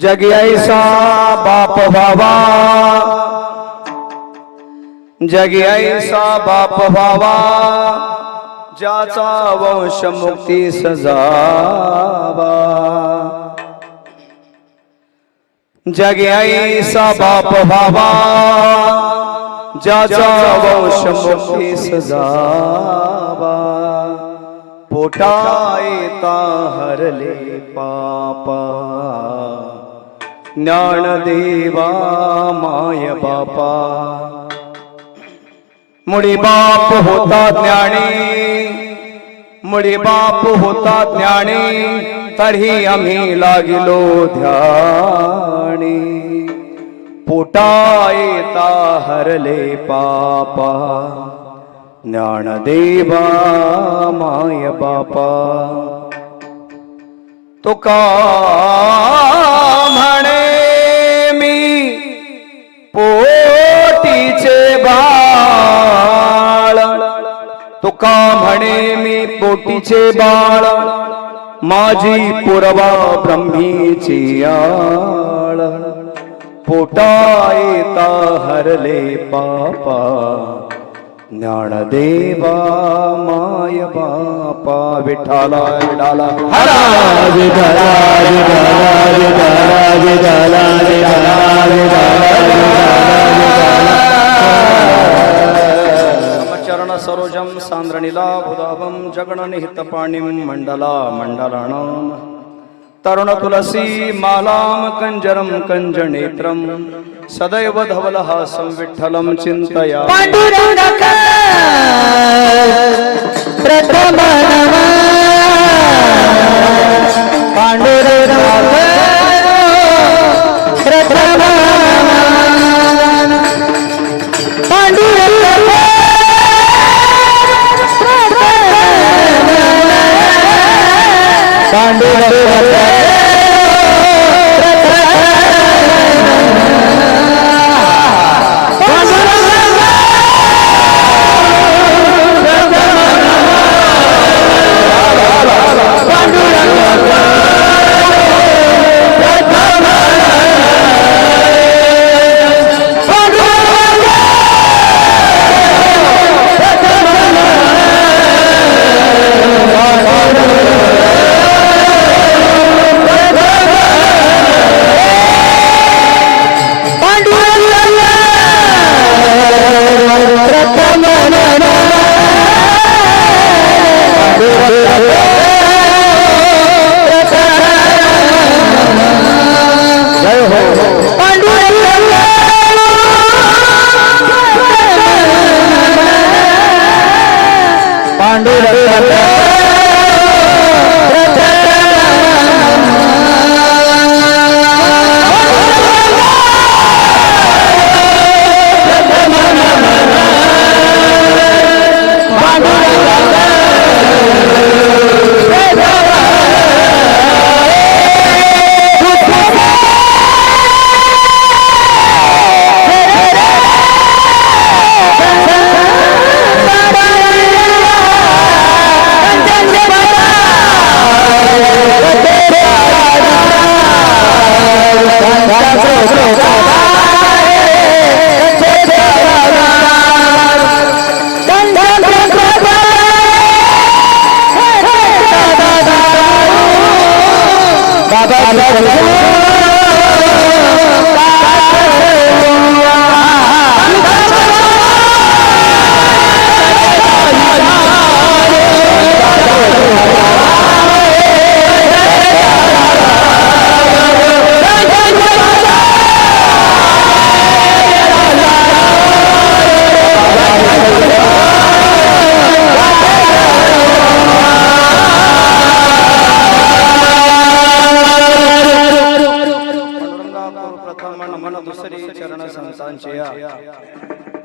जगी ऐसा बाप व्हावा, जगी ऐसा बाप व्हावा, ज्याचा वंश मुक्ती सजावा। जगी ऐसा बाप व्हावा, ज्याचा वंश मुक्ती सजावा। पोटा येता हरले पापा, ज्ञानदेवा माय बापा। मुळी बाप होता ज्ञानी, मुळी बाप होता ज्ञानी, तरी आम्ही लागिलो ध्यानी। पोटा येता हरले पापा, ज्ञानदेवा माय बापा। तो का म्हणे मी पोटीचे बाळ, तो का म्हणे मी पोटीचे बाळ, माझी पूर्वा ब्रह्मीची आळ। पोटा येता हरले पापा, ज्ञानदेवा माय बापा। विठाला विठाला हरा विठाला विठाला विठाला विठाला विठाला चरण सरोजम सांद्रणीला बुधावम जगणनिहित पाणिं मंडला मंडलानां तरुण तुलसी मालाम कंजरम कंजनेत्रम सदैव धवलहासं विठ्ठलं चिंतया। पांडुरंग प्रथम नमः, पांडुरंग प्रथम नमः, पांडुरंग पांडुरंग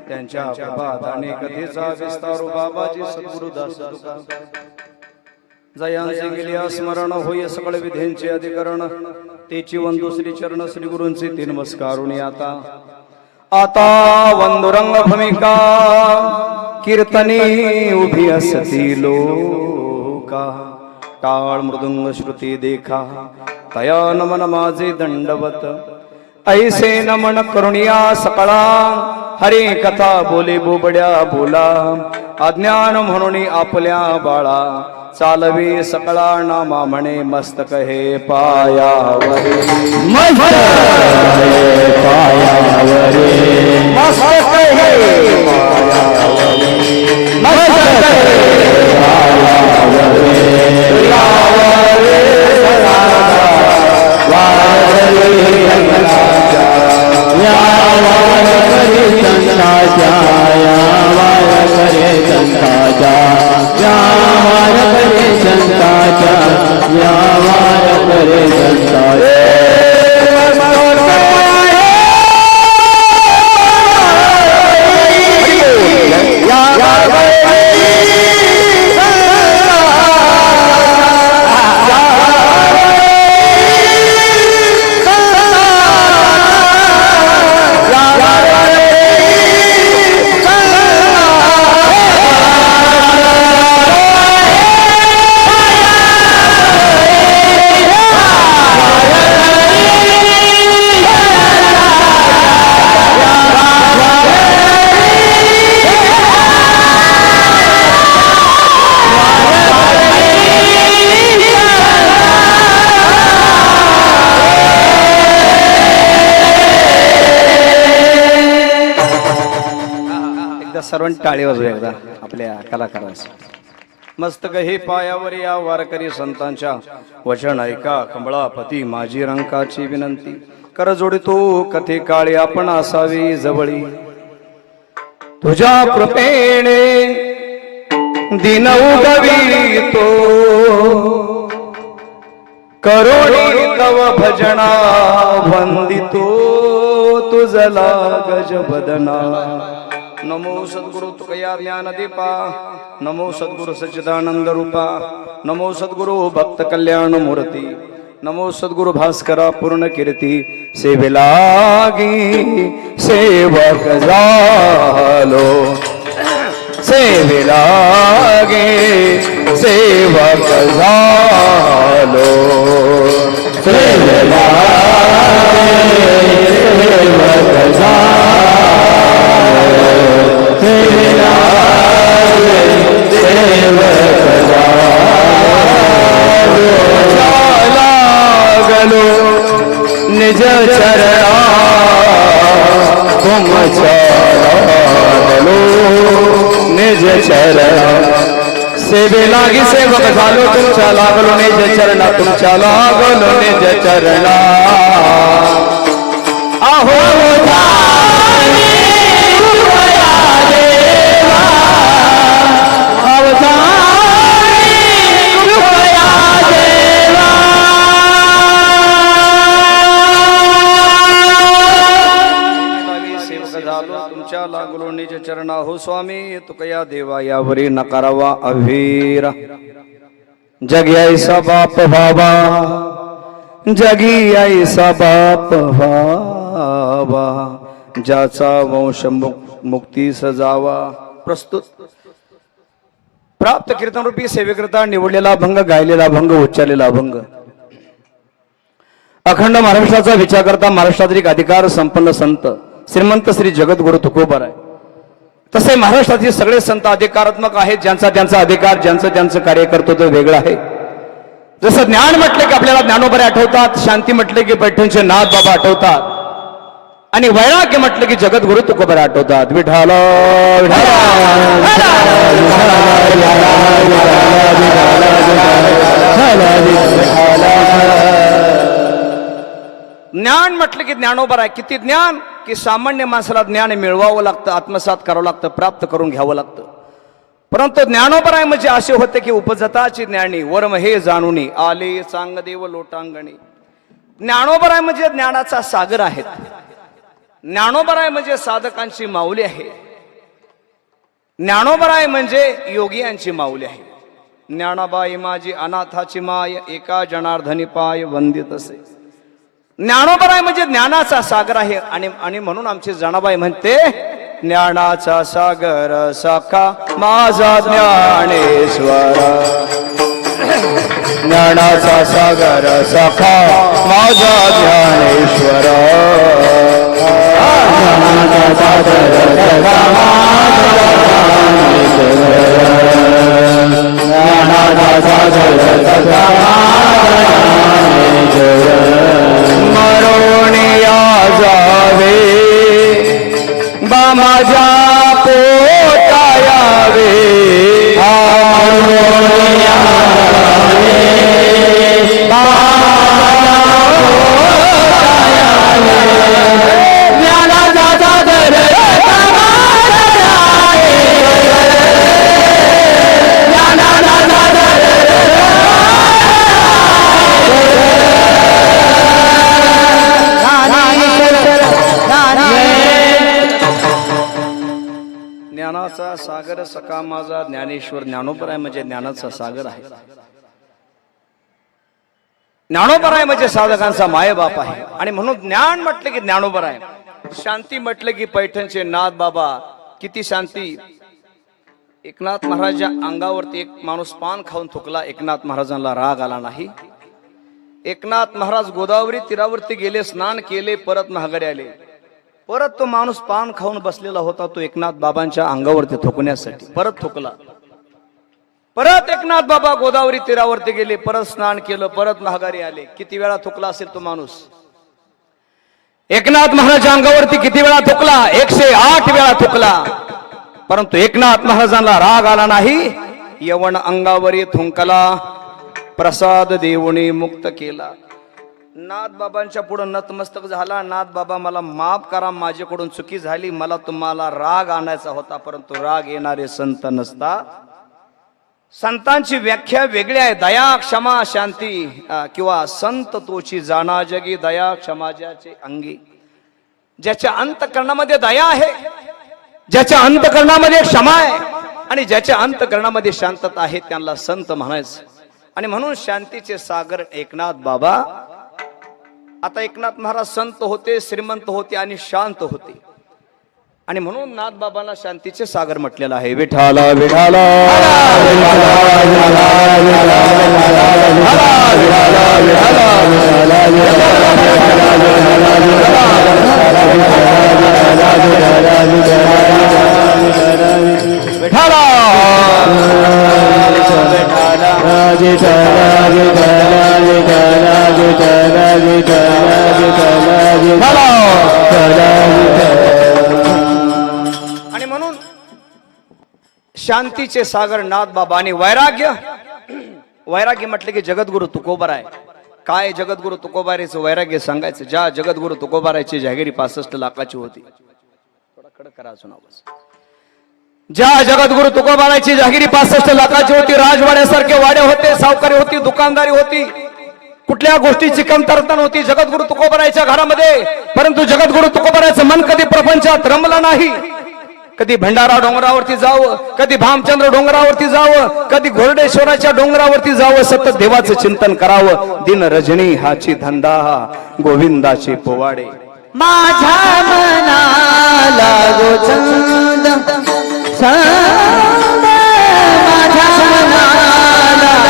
त्यांच्या प्रभात आणि कथेचा विस्तार बाबाजी सद्गुरुदास जयांचे गेल्या स्मरण होय सकळ विधेंचे अधिकरण तेची वंदू श्री चरण श्री गुरूंचे तीन नमस्कारुणी। आता वंदुरंग भूमिका कीर्तनी उभी असती लोका, टाळ मृदुंग श्रुती देखा तया नमन माझे दंडवत ऐसे नमन करुणिया सकळा हरी कथा बोले बोबड्या बोला अज्ञान म्हणून आपल्या बाळा चालवे सकळा नामा म्हणे मस्तक हे पायावरी मस्तक हे पायावरी मस्तक हे पायावरी मस्तक हे पायावरी यावरे वारकरी संतांच्या या वारकरी संतांच्या या वारकरी संतांच्या या वारकरी संतांच्या या वारकरी संतांच्या सर्वांनी टाळी वाजवूया एकदा आपल्या कलाकारांसाठी. मस्तक हे पायावर या वारकरी संतांच्या वचन ऐका कमळापती माझी रंकाची विनंती कर जोडितो कथे काळी आपण असावी जवळी तुझ्या कृपेने दिन उगवितो करोडी तव भजना वंदितो तुझला गज बदना. नमो सद्गुरु तुकया ज्ञान दीपा नमो सद्गुरु सच्चिदानंद रूपा नमो सद्गुरु भक्त कल्याण मूर्ती नमो सद्गुरु भास्करा पूर्ण कीर्ती सेवेलागी सेवक झालो सेवेलागी सेवक झालो सेवेलागी सेवक झालो निज चरणा तुम चलो निज चरणा सेवे लागी सेवक झालो तुमच्या लागलो निज चरणा तुमच्या लागलो निज चरणा आहो लागलो निज चरणा हो स्वामी तुकया देवा यावरी नकारावा अवीरा जगी ऐसा बाप बाबा जगी ऐसा बाप बाबा ज्याचा वंश मुक्ती सजावा. प्रस्तुत प्राप्त कीर्तन रूपी सेवेकरता निवडलेला भंग गायलेला भंग उच्चारलेला भंग अखंड महाराष्ट्राचा विचार करता महाराष्ट्रातील अधिकार संपन्न संत श्रीमंत श्री जगद्गुरु तुकोबाराय तसे महाराष्ट्रातील सगळे संत अधिकारात्मक आहेत ज्यांचा त्यांचा अधिकार ज्यांचं त्यांचं कार्य करतो तो वेगळं आहे. जसं ज्ञान म्हटले की आपल्याला ज्ञानोबरे आठवतात शांती म्हटले की पैठणचे नाथ बाबा आठवतात आणि वैराग्य म्हटले की जगद्गुरु तुकोबारे आठवतात. विठाल ज्ञान म्हटलं की ज्ञानोबर आहे. किती ज्ञान की सामान्य माणसाला ज्ञान मिळवावं लागतं आत्मसात करावं लागतं प्राप्त करून घ्यावं लागतं. परंतु ज्ञानोबर आहे म्हणजे असे होते की उपजताची ज्ञानी वर्म हे जाणूनी आले चांगदेव लोटांगणी. ज्ञानोबर आहे म्हणजे ज्ञानाचा सागर आहेत. ज्ञानोबर आहे म्हणजे साधकांची माऊली आहे. ज्ञानोबर आहे म्हणजे योगियांची माऊली आहे. ज्ञानाबाई माझी अनाथाची माय एका जनार्दनी पाय वंदित असे. ज्ञानोबर आहे म्हणजे ज्ञानाचा सागर आहे आणि म्हणून आमची जनाबाई म्हणते ज्ञानाचा सागर सखा माझा ज्ञानेश्वर ज्ञानाचा सागर सखा माझा ज्ञानेश्वर ज्ञानाचा सागर सखा माझा ज्ञानाचा सागर सखा मरोनिया जावे बा माझ्या पोटा यावे ज्ञानाचा सागर सखा माझा ज्ञानेश्वर. ज्ञानोबराय म्हणजे ज्ञानाचा सागर आहे. ज्ञानोबराय म्हणजे साधकांचा मायबाप आहे. आणि म्हणून ज्ञान म्हटलं की ज्ञानोबराय, शांती म्हटलं की पैठणचे नाथ बाबा. किती शांती. एकनाथ महाराजांच्या अंगावरती एक माणूस पान खाऊन थुकला, एकनाथ महाराजांना राग आला नाही. एकनाथ महाराज गोदावरी तीरावरती गेले, स्नान केले, परत माघारी आले. परत तो माणूस पान खाऊन बसलेला होता, तो एकनाथ बाबांच्या अंगावरती थुकण्यासाठी परत थुकला. परत एकनाथ बाबा गोदावरी तीरावरती गेले, परत स्नान केलं, परत माघारी आले. किती वेळा थुकला असेल तो माणूस? एकनाथ महाराजांच्या अंगावरती किती वेळा थुकला? 108 वेळा थुकला. परंतु एकनाथ महाराजांना राग आला नाही. यवन अंगावरी थुंकला, प्रसाद देऊनी मुक्त केला. नाथ बाबांच्या पुढे नतमस्तक झाला. नाथ बाबा मला माफ करा, माझ्याकडून चुकी झाली, मला तुम्हाला राग आणायचा होता, परंतु राग येणारे संत नसतात. संतांची व्याख्या वेगळी आहे. दया क्षमा शांती किंवा संत तोची जाणा जगी दया क्षमा ज्याचे अंगी. ज्याच्या अंतकरणामध्ये दया आहे, ज्याच्या अंतकरणामध्ये क्षमा आहे आणि ज्याच्या अंतकरणामध्ये शांतता आहे, त्यांना संत म्हणायचं. आणि म्हणून शांतीचे सागर एकनाथ बाबा. आता एकनाथ महाराज संत होते, श्रीमंत होते आणि शांत होते. आणि म्हणून नाथ बाबांना शांतीचे सागर म्हटलेलं आहे. विठाला विठाला आणि म्हणून शांतीचे सागर नाथ बाबा. आणि वैराग्य, वैराग्य म्हटले की जगद्गुरु तुकोबाराय. काय जगद्गुरु तुकोबारायचं वैराग्य सांगायचं? ज्या जगद्गुरु तुकोबारायची जहागिरी 65 लाखाची होती. थोडा कडक करा अजून आवाज. ज्या जगद्गुरु तुकोबारायची जहागिरी 65 लाखाची होती. राजवाड्यासारखे वाडे होते, सावकारी होती, दुकानदारी होती, कुठल्या गोष्टीची कमतरता नव्हती जगद्गुरु तुकोबारायच्या घरामध्ये. परंतु जगद्गुरु तुकोबारायचं मन कधी प्रपंचात रमलं नाही. कधी भंडारा डोंगरावरती जावं, कधी भामचंद्र डोंगरावरती जावं, कधी घोरडेश्वराच्या डोंगरावरती जावं, सतत देवाचं चिंतन करावं. दिन रजनी हाची धंदा, गोविंदाचे पोवाडे. माझ्या मनाला गोचंद छंद, माझ्या मनाला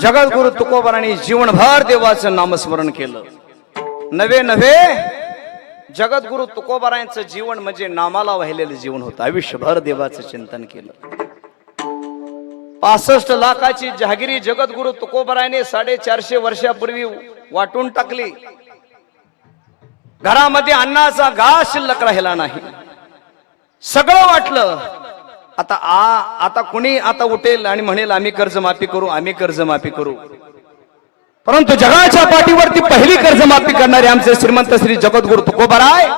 जगद्गुरु तुकोबारांनी जीवनभर देवाचं नामस्मरण केलं. नवे नवे जगद्गुरु तुकोबारांचं जीवन म्हणजे नामाला वाहिलेलं जीवन होतं. आयुष्यभर देवाचं चिंतन केलं. 65 लाखाची जहागिरी जगद्गुरु तुकोबरायने 450 वर्षापूर्वी वाटून टाकली. घरामध्ये अन्नाचा घास शिल्लक राहिला नाही. सगळं वाटलं. आता कुणी आता उठेल आणि म्हणेल आम्ही कर्जमाफी करू, आम्ही कर्जमाफी करू. परंतु जगाच्या पाठीवरती पहिली कर्जमाफी करणारे आमचे श्रीमंत श्री जगद्गुरु तुकोबराय.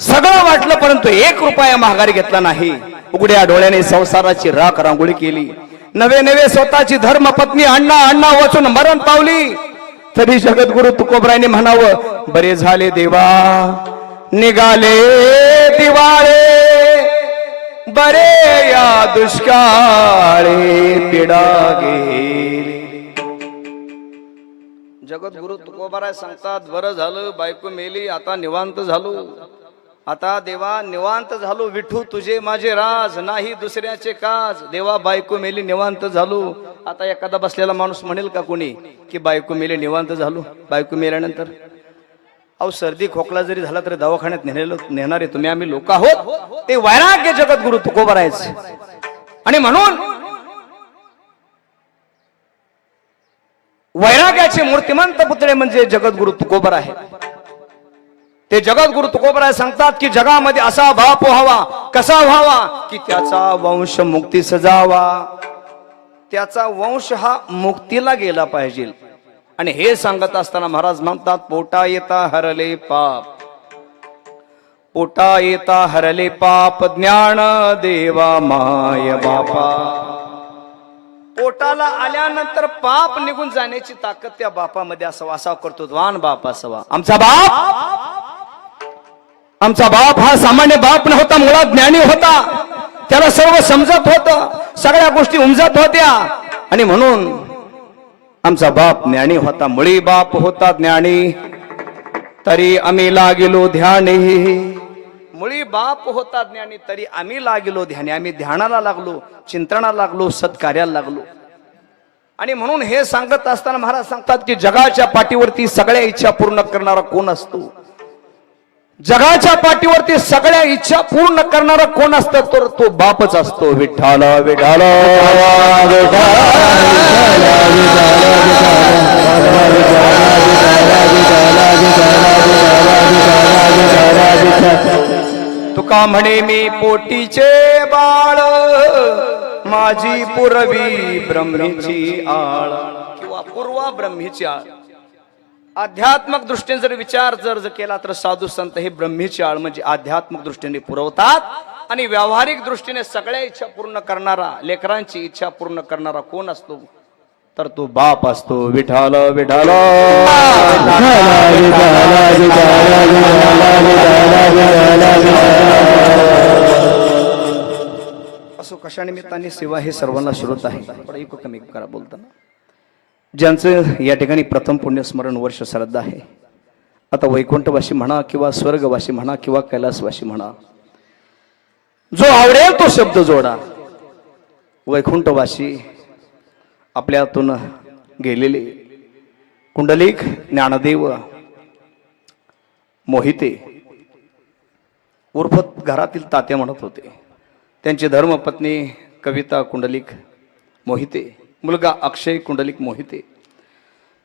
सगळं वाटलं परंतु 1 रुपया महागारी घेतला नाही. उघड्या डोळ्याने संसाराची राख रांगोळी केली. नवे स्वतःची धर्मपत्नी अण्णा वाचून मरण पावली. तरी जगद्गुरु तुकोबरायने म्हणावं, बरे झाले देवा निघाले दिवाळे, बरे या दुष्काळे पीडा गेली. जगद्गुरु तुकोबराय सांगतात, बरं झालं बायको मेली, आता निवांत झालो. आता देवा निवांत झालो. विठू तुझे माझे राज, नाही दुसऱ्याचे काज. देवा बायको मेली निवांत झालो. आता एखादा बसलेला माणूस म्हणेल का कोणी की बायको मेली निवांत झालो? बायको मेल्यानंतर अहो सर्दी खोकला जरी झाला तरी दवाखान्यात नेणारे तुम्ही आम्ही लोक आहोत. ते वैराग्य जगद्गुरु तुकोबरायचे. आणि म्हणून वैराग्याचे मूर्तिमंत पुतळे म्हणजे जगद्गुरु तुकोबर आहे. ते जगद्गुरु तुकोबराय सांगतात की जगामध्ये असा बाप व्हावा, कसा व्हावा की त्याचा वंश मुक्ती सजावा. त्याचा वंश हा मुक्तीला गेला पाहिजे. आणि हे सांगत असताना महाराज म्हणतात, पोटा येता हरले पाप, पोटा येता हरले पाप, ज्ञान देवा माय बापा. पोटाला आल्यानंतर पाप निघून जाण्याची ताकद त्या बापामध्ये असावा. असा कर्तृत्वान बाप असावा. आमचा बाप हा सामान्य बाप नव्हता, मुळात ज्ञानी होता. त्याला सर्व समजत होत, सगळ्या गोष्टी उमजत होत्या. आणि म्हणून आमचा बाप ज्ञानी होता. मुळी बाप होता ज्ञानी, तरी आम्ही लागलो ध्यानी. मुळी बाप होता ज्ञानी, तरी आम्ही लागलो ध्यानी. आम्ही ध्यानाला लागलो, चिंतनाला लागलो, सत्कार्याला लागलो. आणि म्हणून हे सांगत असताना महाराज सांगतात की जगाच्या पाठीवरती सगळ्या इच्छा पूर्ण करणारा कोण असतो? जगाच्या पाठीवरती सगळ्या इच्छा पूर्ण करणारा कोण असतो? तर तो बापच असतो. विठ्ठल विठ्ठल तुका म्हणे मी पोटीचे बाळ, माझी पूर्वी ब्रह्मीची आळ किंवा पूर्वा ब्रह्मीची आळ. आध्यात्मिक दृष्टीने जर विचार जर केला तर साधू संत हे ब्रह्मीची आळ म्हणजे आध्यात्मिक दृष्टीने पुरवतात. आणि व्यावहारिक दृष्टीने सगळ्या इच्छा पूर्ण करणारा, लेकरांची इच्छा पूर्ण करणारा कोण असतो? तर तो बाप असतो. विठ्ठल विठ्ठल असो कशा निमित्ताने सेवा हे सर्वांना श्रोत आहे. थोडं कमी करा बोलताना. ज्यांचं या ठिकाणी प्रथम पुण्यस्मरण वर्ष श्रद्धा आहे, आता वैकुंठवासी म्हणा किंवा स्वर्गवासी म्हणा किंवा कैलासवासी म्हणा, जो आवडेल तो शब्द जोडा. वैकुंठवासी आपल्यातून गेलेले कुंडलिक ज्ञानदेव मोहिते उर्फ घरातील तात्या म्हणत होते. त्यांची धर्मपत्नी कविता कुंडलिक मोहिते, मुलगा अक्षय कुंडलिक मोहिते,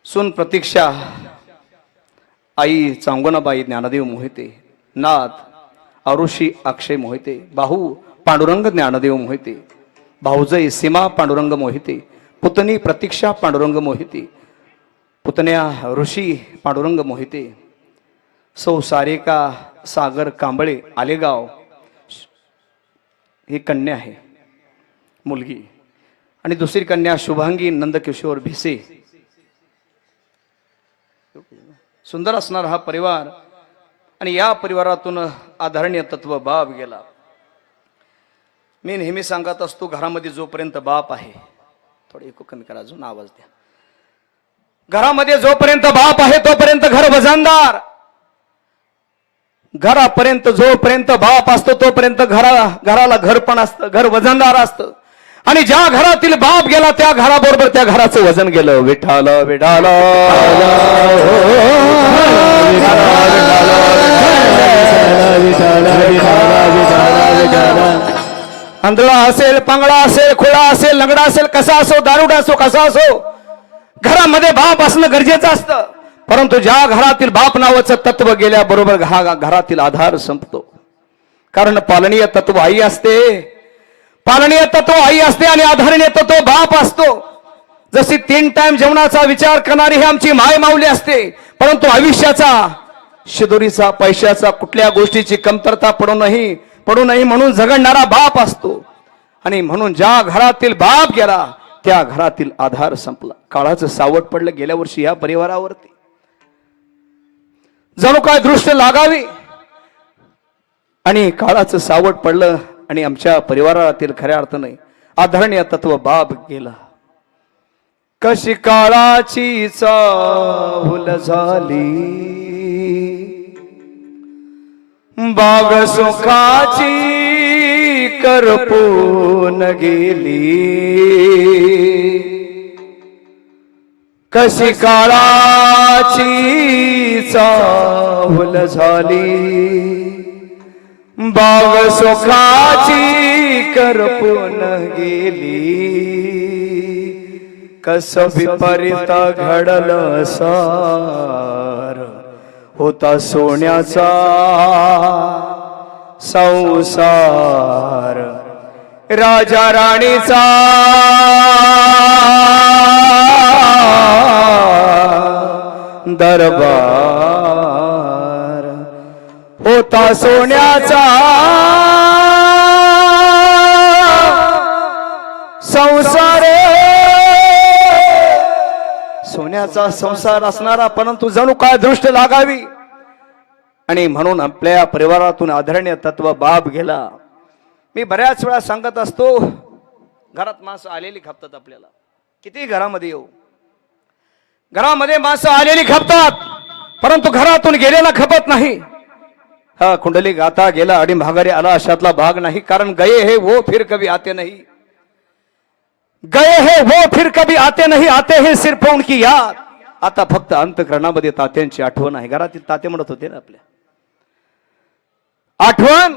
सून प्रतीक्षा, आई चांगोनाबाई ज्ञानदेव मोहिते, नाथ आरुषी अक्षय मोहिते, भाऊ पांडुरंग ज्ञानदेव मोहिते, भाऊजई सीमा पांडुरंग मोहिते, पुतणी प्रतीक्षा पांडुरंग मोहिते, पुतण्या ऋषी पांडुरंग मोहिते, सौ सारिका सागर कांबळे आलेगाव ही कन्या आहे मुलगी, आणि दुसरी कन्या शुभांगी नंदकिशोर भिसे. सुंदर असणार हा परिवार. आणि या परिवारातून आदरणीय तत्व बाप गेला. मी नेहमी सांगत असतो, घरामध्ये जोपर्यंत बाप आहे, थोडे कमी करा, अजून आवाज द्या. घरामध्ये जोपर्यंत बाप आहे तोपर्यंत घर वजनदार. घरापर्यंत जोपर्यंत बाप असतो तोपर्यंत घराला घर पण असतं, घर वजनदार असतं. आणि ज्या घरातील बाप गेला त्या घराबरोबर त्या घराचं वजन गेलं. विठ्ठल विठ्ठल आंधळा असेल, पांगळा असेल, खोळा असेल, लंगडा असेल, कसा असो, दारुडा असो, कसा असो, घरामध्ये बाप असणं गरजेचं असतं. परंतु ज्या घरातील बाप नावाचं तत्व गेल्याबरोबर घरातील आधार संपतो. कारण पालनीय तत्व आई असते, पालनीय तत्व आई असते आणि आधारणीय तत्व बाप असतो. जशी 3 टाइम जेवणाचा विचार करणारी ही आमची माय माऊली असते, परंतु आयुष्याचा, शिदोरीचा, पैशाचा, कुठल्या गोष्टीची कमतरता पडू नये म्हणून झगडणारा बाप असतो. आणि म्हणून ज्या घरातील बाप गेला त्या घरातील आधार संपला. काळाचं सावट पडलं गेल्या वर्षी या परिवारावरती. जणू काय दृष्ट लागावी आणि काळाचं सावट पडलं आणि आमच्या परिवारातील खऱ्या अर्थाने आधारणीय तत्व बाप गेला. कशी काळाची चाहुल झाली, बाग सुखाची करपून गेली. कशी काळाची चाहुल झाली, बाग सुखाची करपून गेली. कस विपरीत घडलं सार, होता सोन्याचा संसार, राजा राणीचा दरबार, होता सोन्याचा संसार. सोन्याचा संसार असणारा, परंतु जणू काय दृष्ट लागावी आणि म्हणून आपल्या परिवारातून आदरणीय तत्व बाप गेला. मी बऱ्याच वेळा सांगत असतो, घरात माणसं आलेली खपतात. आपल्याला किती घरामध्ये येऊ, घरामध्ये माणसं आलेली खपतात, परंतु घरातून गेलेला खपत नाही. हा कुंडली गाता गेला आणि माघारी आला अशातला भाग नाही. कारण गए हे वो फिर कभी आते नहीं, गए हे वो फिर कभी आते नहीं, आते हैं सिर्फ उनकी याद. आता फक्त अंतःकरणामध्ये तात्यांची आठवण आहे. घरातील ताते म्हणत होते ना, आपल्या आठवण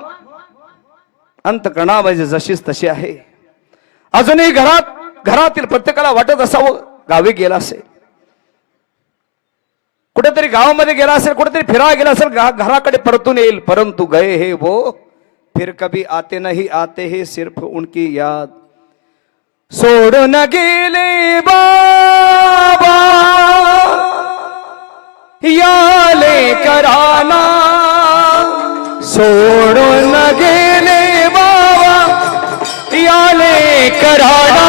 अंतःकरणामध्ये जशीच तशी आहे. अजूनही घरातील प्रत्येकाला वाटत असावं गावी गेला असेल, कुठेतरी गावामध्ये गेला असेल, कुठेतरी फिरायला गेला असेल, घराकडे परतून येईल. परंतु गए हे वो फिर कभी आते नहीं, आते हैं सिर्फ उनकी याद. सोडून गेले बाबा याले कराना, सोडून गेले बाबा याले कराना.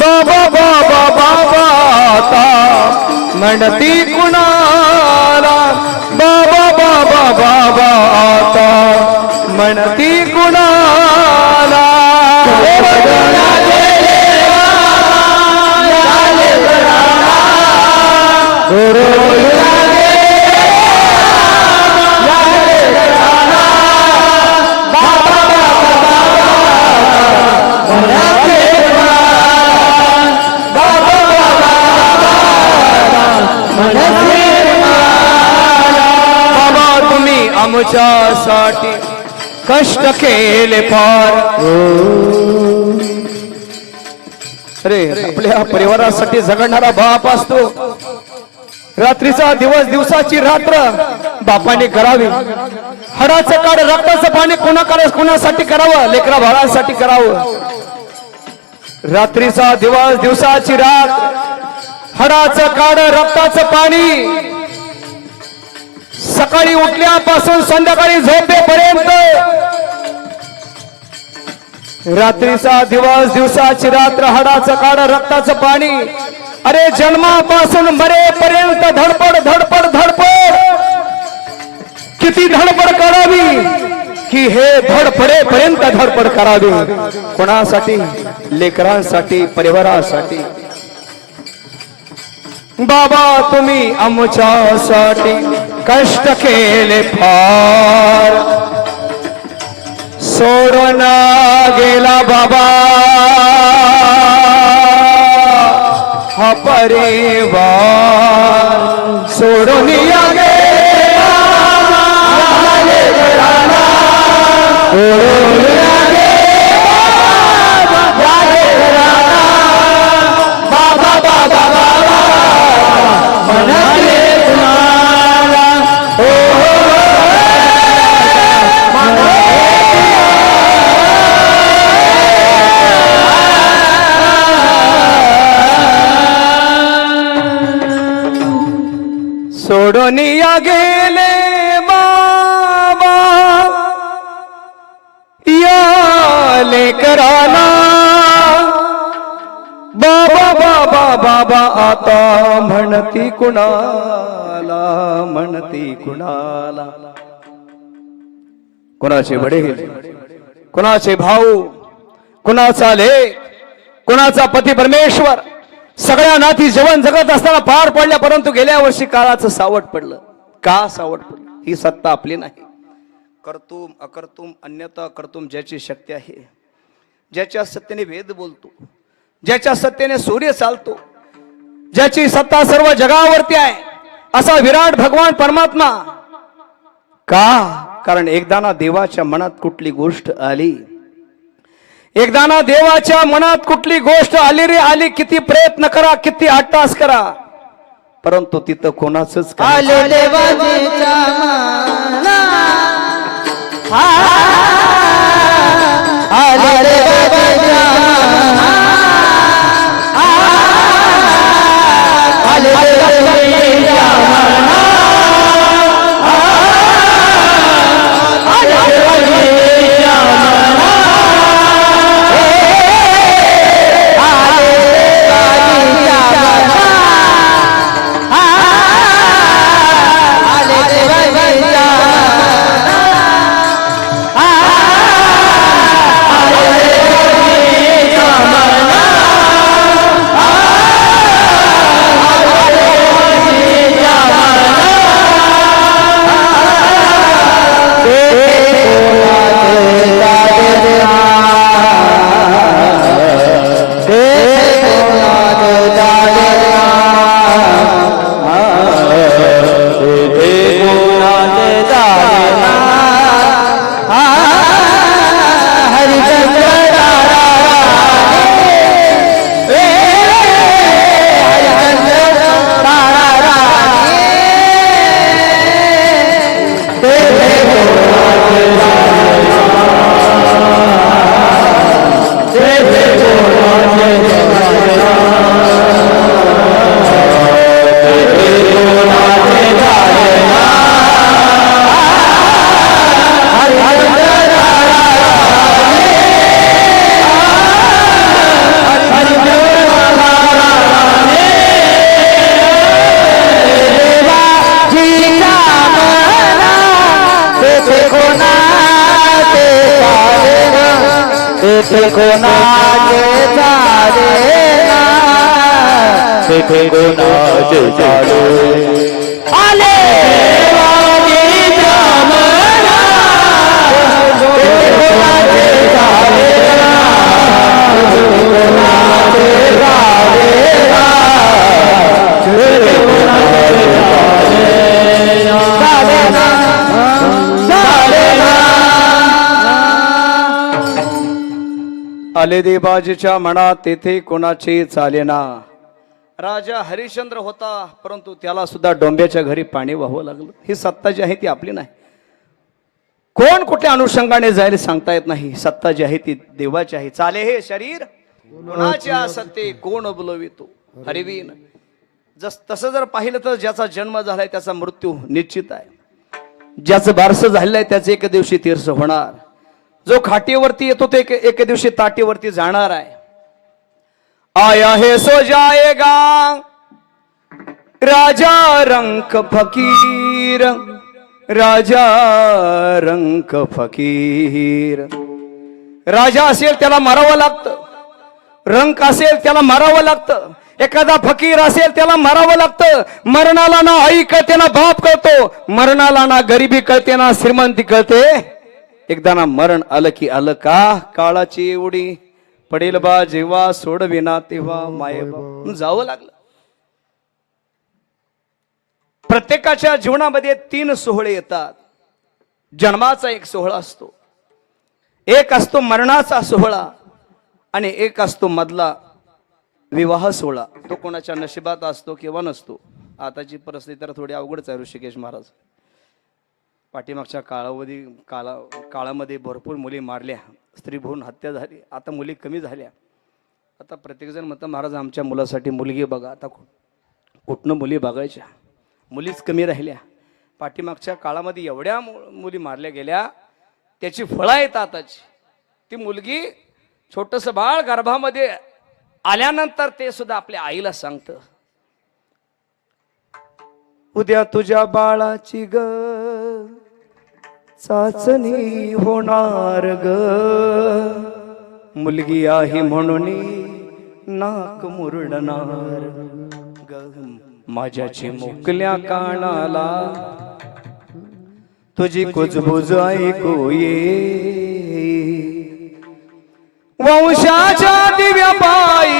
बाबा बाबा बाबा आता म्हणती कुणाला, बाबा बाबा बाबा आता म्हणती कुणाला. आमच्यासाठी कष्ट केले फार. अरे आपल्या परिवारासाठी झगडणारा बाप असतो. रात्रीचा दिवस, दिवसाची रात्र बापाने करावी. हाडाचं काढ, रक्ताचं पाणी कोणासाठी करावं, लेकरा बाळांसाठी करावं. रात्रीचा दिवस, दिवसाची रात, हाडाचं काढ, रक्ताचं पाणी, सकाळी उठल्यापासून संध्याकाळी झोपेपर्यंत. रात्रीचा दिवस, दिवसाची रात्र, हाडाचं काढ, रक्ताचं पाणी. अरे जन्मापासून मरेपर्यंत धडपड धडपड धडपड. किती धडपड करावी की हे धडपडेपर्यंत धडपड करावी. कोणासाठी? लेकरांसाठी, परिवारासाठी. बाबा तुम्ही आमच्यासाठी कष्ट केले फार. सोडून गेला बाबा हा परिवार. सोडून गेला सोडून सोडून या गेले बाबा या लेकराला बाबा बाबा बाबा आता म्हणती कुणाला म्हणती कुणाला. कुणाचे वडील, कुणाचे भाऊ, कुणाचा लेक, कुणाचा पती परमेश्वर, सगळ्या नाती जीवन जगत असताना पार पडल्या, परंतु गेल्या वर्षी काळाचं सावट पडलं. का सावट पडलं? ही सत्ता आपली नाही. कर्तुम अकर्तुम अन्यथा कर्तुम ज्याची शक्ती आहे, ज्याच्या सत्तेने वेद बोलतो, ज्याच्या सत्तेने सूर्य चालतो, ज्याची सत्ता सर्व जगावरती आहे, असा विराट भगवान परमात्मा. का? कारण एकदा ना देवाच्या मनात कुठली गोष्ट आली, एकदा ना देवाच्या मनात कुठली गोष्ट आली रे आली, किती प्रयत्न करा, किती अट्टास करा, परंतु तिथं कोणाचंच आले देवाच्या मना, आले देवाच्या मना, आले देवाच्या मना, आले देवाच्या मना, आले देवाच्या मना, आले देवाच्या कोणाचे झाले ना, तेथे कोणाचे झाले, आले देवाच्या मना, तेथे कोणाचे झाले ना, तेथे कोणाचे झाले ना, तेथे कोणाचे झाले ना, झाले ना. आले देवाजीच्या मनात तेथे कोणाचे चालेना. राजा हरिश्चंद्र होता, परंतु त्याला सुद्धा डोंब्याच्या घरी पाणी वाहवं लागलं. ही सत्ता जी आहे ती आपली नाही. कोण कुठल्या अनुषंगाने जायला सांगता येत नाही. सत्ता जी आहे ती देवाची आहे. चाले हे शरीर कोणाचे असते, कोण बोलवितो हरिवीन. तसं जर पाहिलं तर ज्याचा जन्म झालाय त्याचा मृत्यू निश्चित आहे. ज्याचं बारसं झालेलं आहे त्याचं एक दिवशी तीर्थ होणार. जो खाटीवरती येतो ते एक दिवशी ताटीवरती जाणार आहे. आया है सो जाएगा राजा रंक फकीर, राजा रंक फकीर. राजा असेल त्याला मारावं लागतं, रंक असेल त्याला मारावं लागतं, एखादा फकीर असेल त्याला मारावं लागतं. मरणाला ना आई कळते ना बाप कळतो, मरणाला ना गरिबी कळते ना श्रीमंती कळते. एकदा ना मरण आलं की आलं. का? काळाची एवढी पडेल बा जेव्हा सोडविना तेव्हा माये बा. जावं लागलं. प्रत्येकाच्या जीवनामध्ये 3 सोहळे येतात. जन्माचा एक सोहळा असतो, एक असतो मरणाचा सोहळा, आणि एक असतो मधला विवाह सोहळा. तो कोणाच्या नशिबात असतो किंवा नसतो. आताची परिस्थिती तर थोडी अवघडच आहे ऋषिकेश महाराज. पाठीमागच्या काळामध्ये भरपूर मुली मारल्या, स्त्री भ्रूण हत्या झाली. आता मुली कमी झाल्या. आता प्रत्येकजण म्हणतं महाराज आमच्या मुलासाठी मुलगी बघा. आता कुठनं मुली बघायच्या? मुलीच कमी राहिल्या. पाठीमागच्या काळामध्ये एवढ्या मुली मारल्या गेल्या, त्याची फळं आहेत आताची. ती मुलगी छोटस बाळ गर्भामध्ये आल्यानंतर ते सुद्धा आपल्या आईला सांगतं, उद्या तुझ्या बाळाची ग चाचणी होणार ग, मुलगी आहे म्हणून नाक मुरडणार ग, माझ्या चिमुकल्या कानाला तुझी कुजबुज ऐकू ये, वंशाच्या दिव्या पायी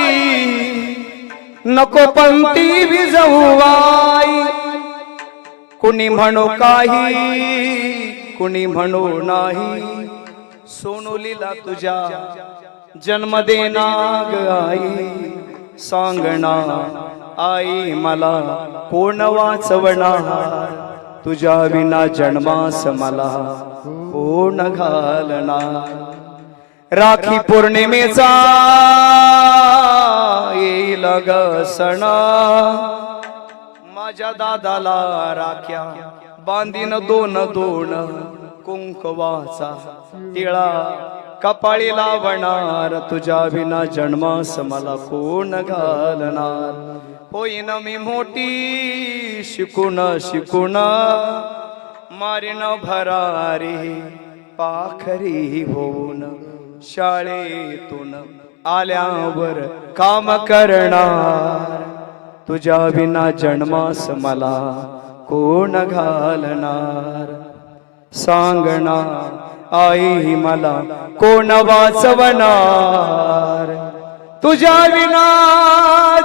नको पंक्ती विजवाई, कुणी म्हणो काही कुणी म्हणो नाही, सोनुलीला तुझ्या जन्म देणार ग आई, सांगना आई मला कोण वाचवणार, तुझ्या विना जन्मास मला कोण घालणार, राखी पौर्णिमेचा येईल ग सणा, माझ्या दादाला राख्या बांधीन दोन दोन, कुंकवाचा टिळा कपाळी लावणार, तुझ्या विना जन्मास मला कोण घालणार, होईन मी मोठी शिकून शिकून, मारीन भरारी पाखरी होऊन, शाळेतून आल्यावर काम करणार, तुझ्या विना जन्मास मला कोण घालणार, सांगना आई मला कोण वाचवणार, तुझ्या विना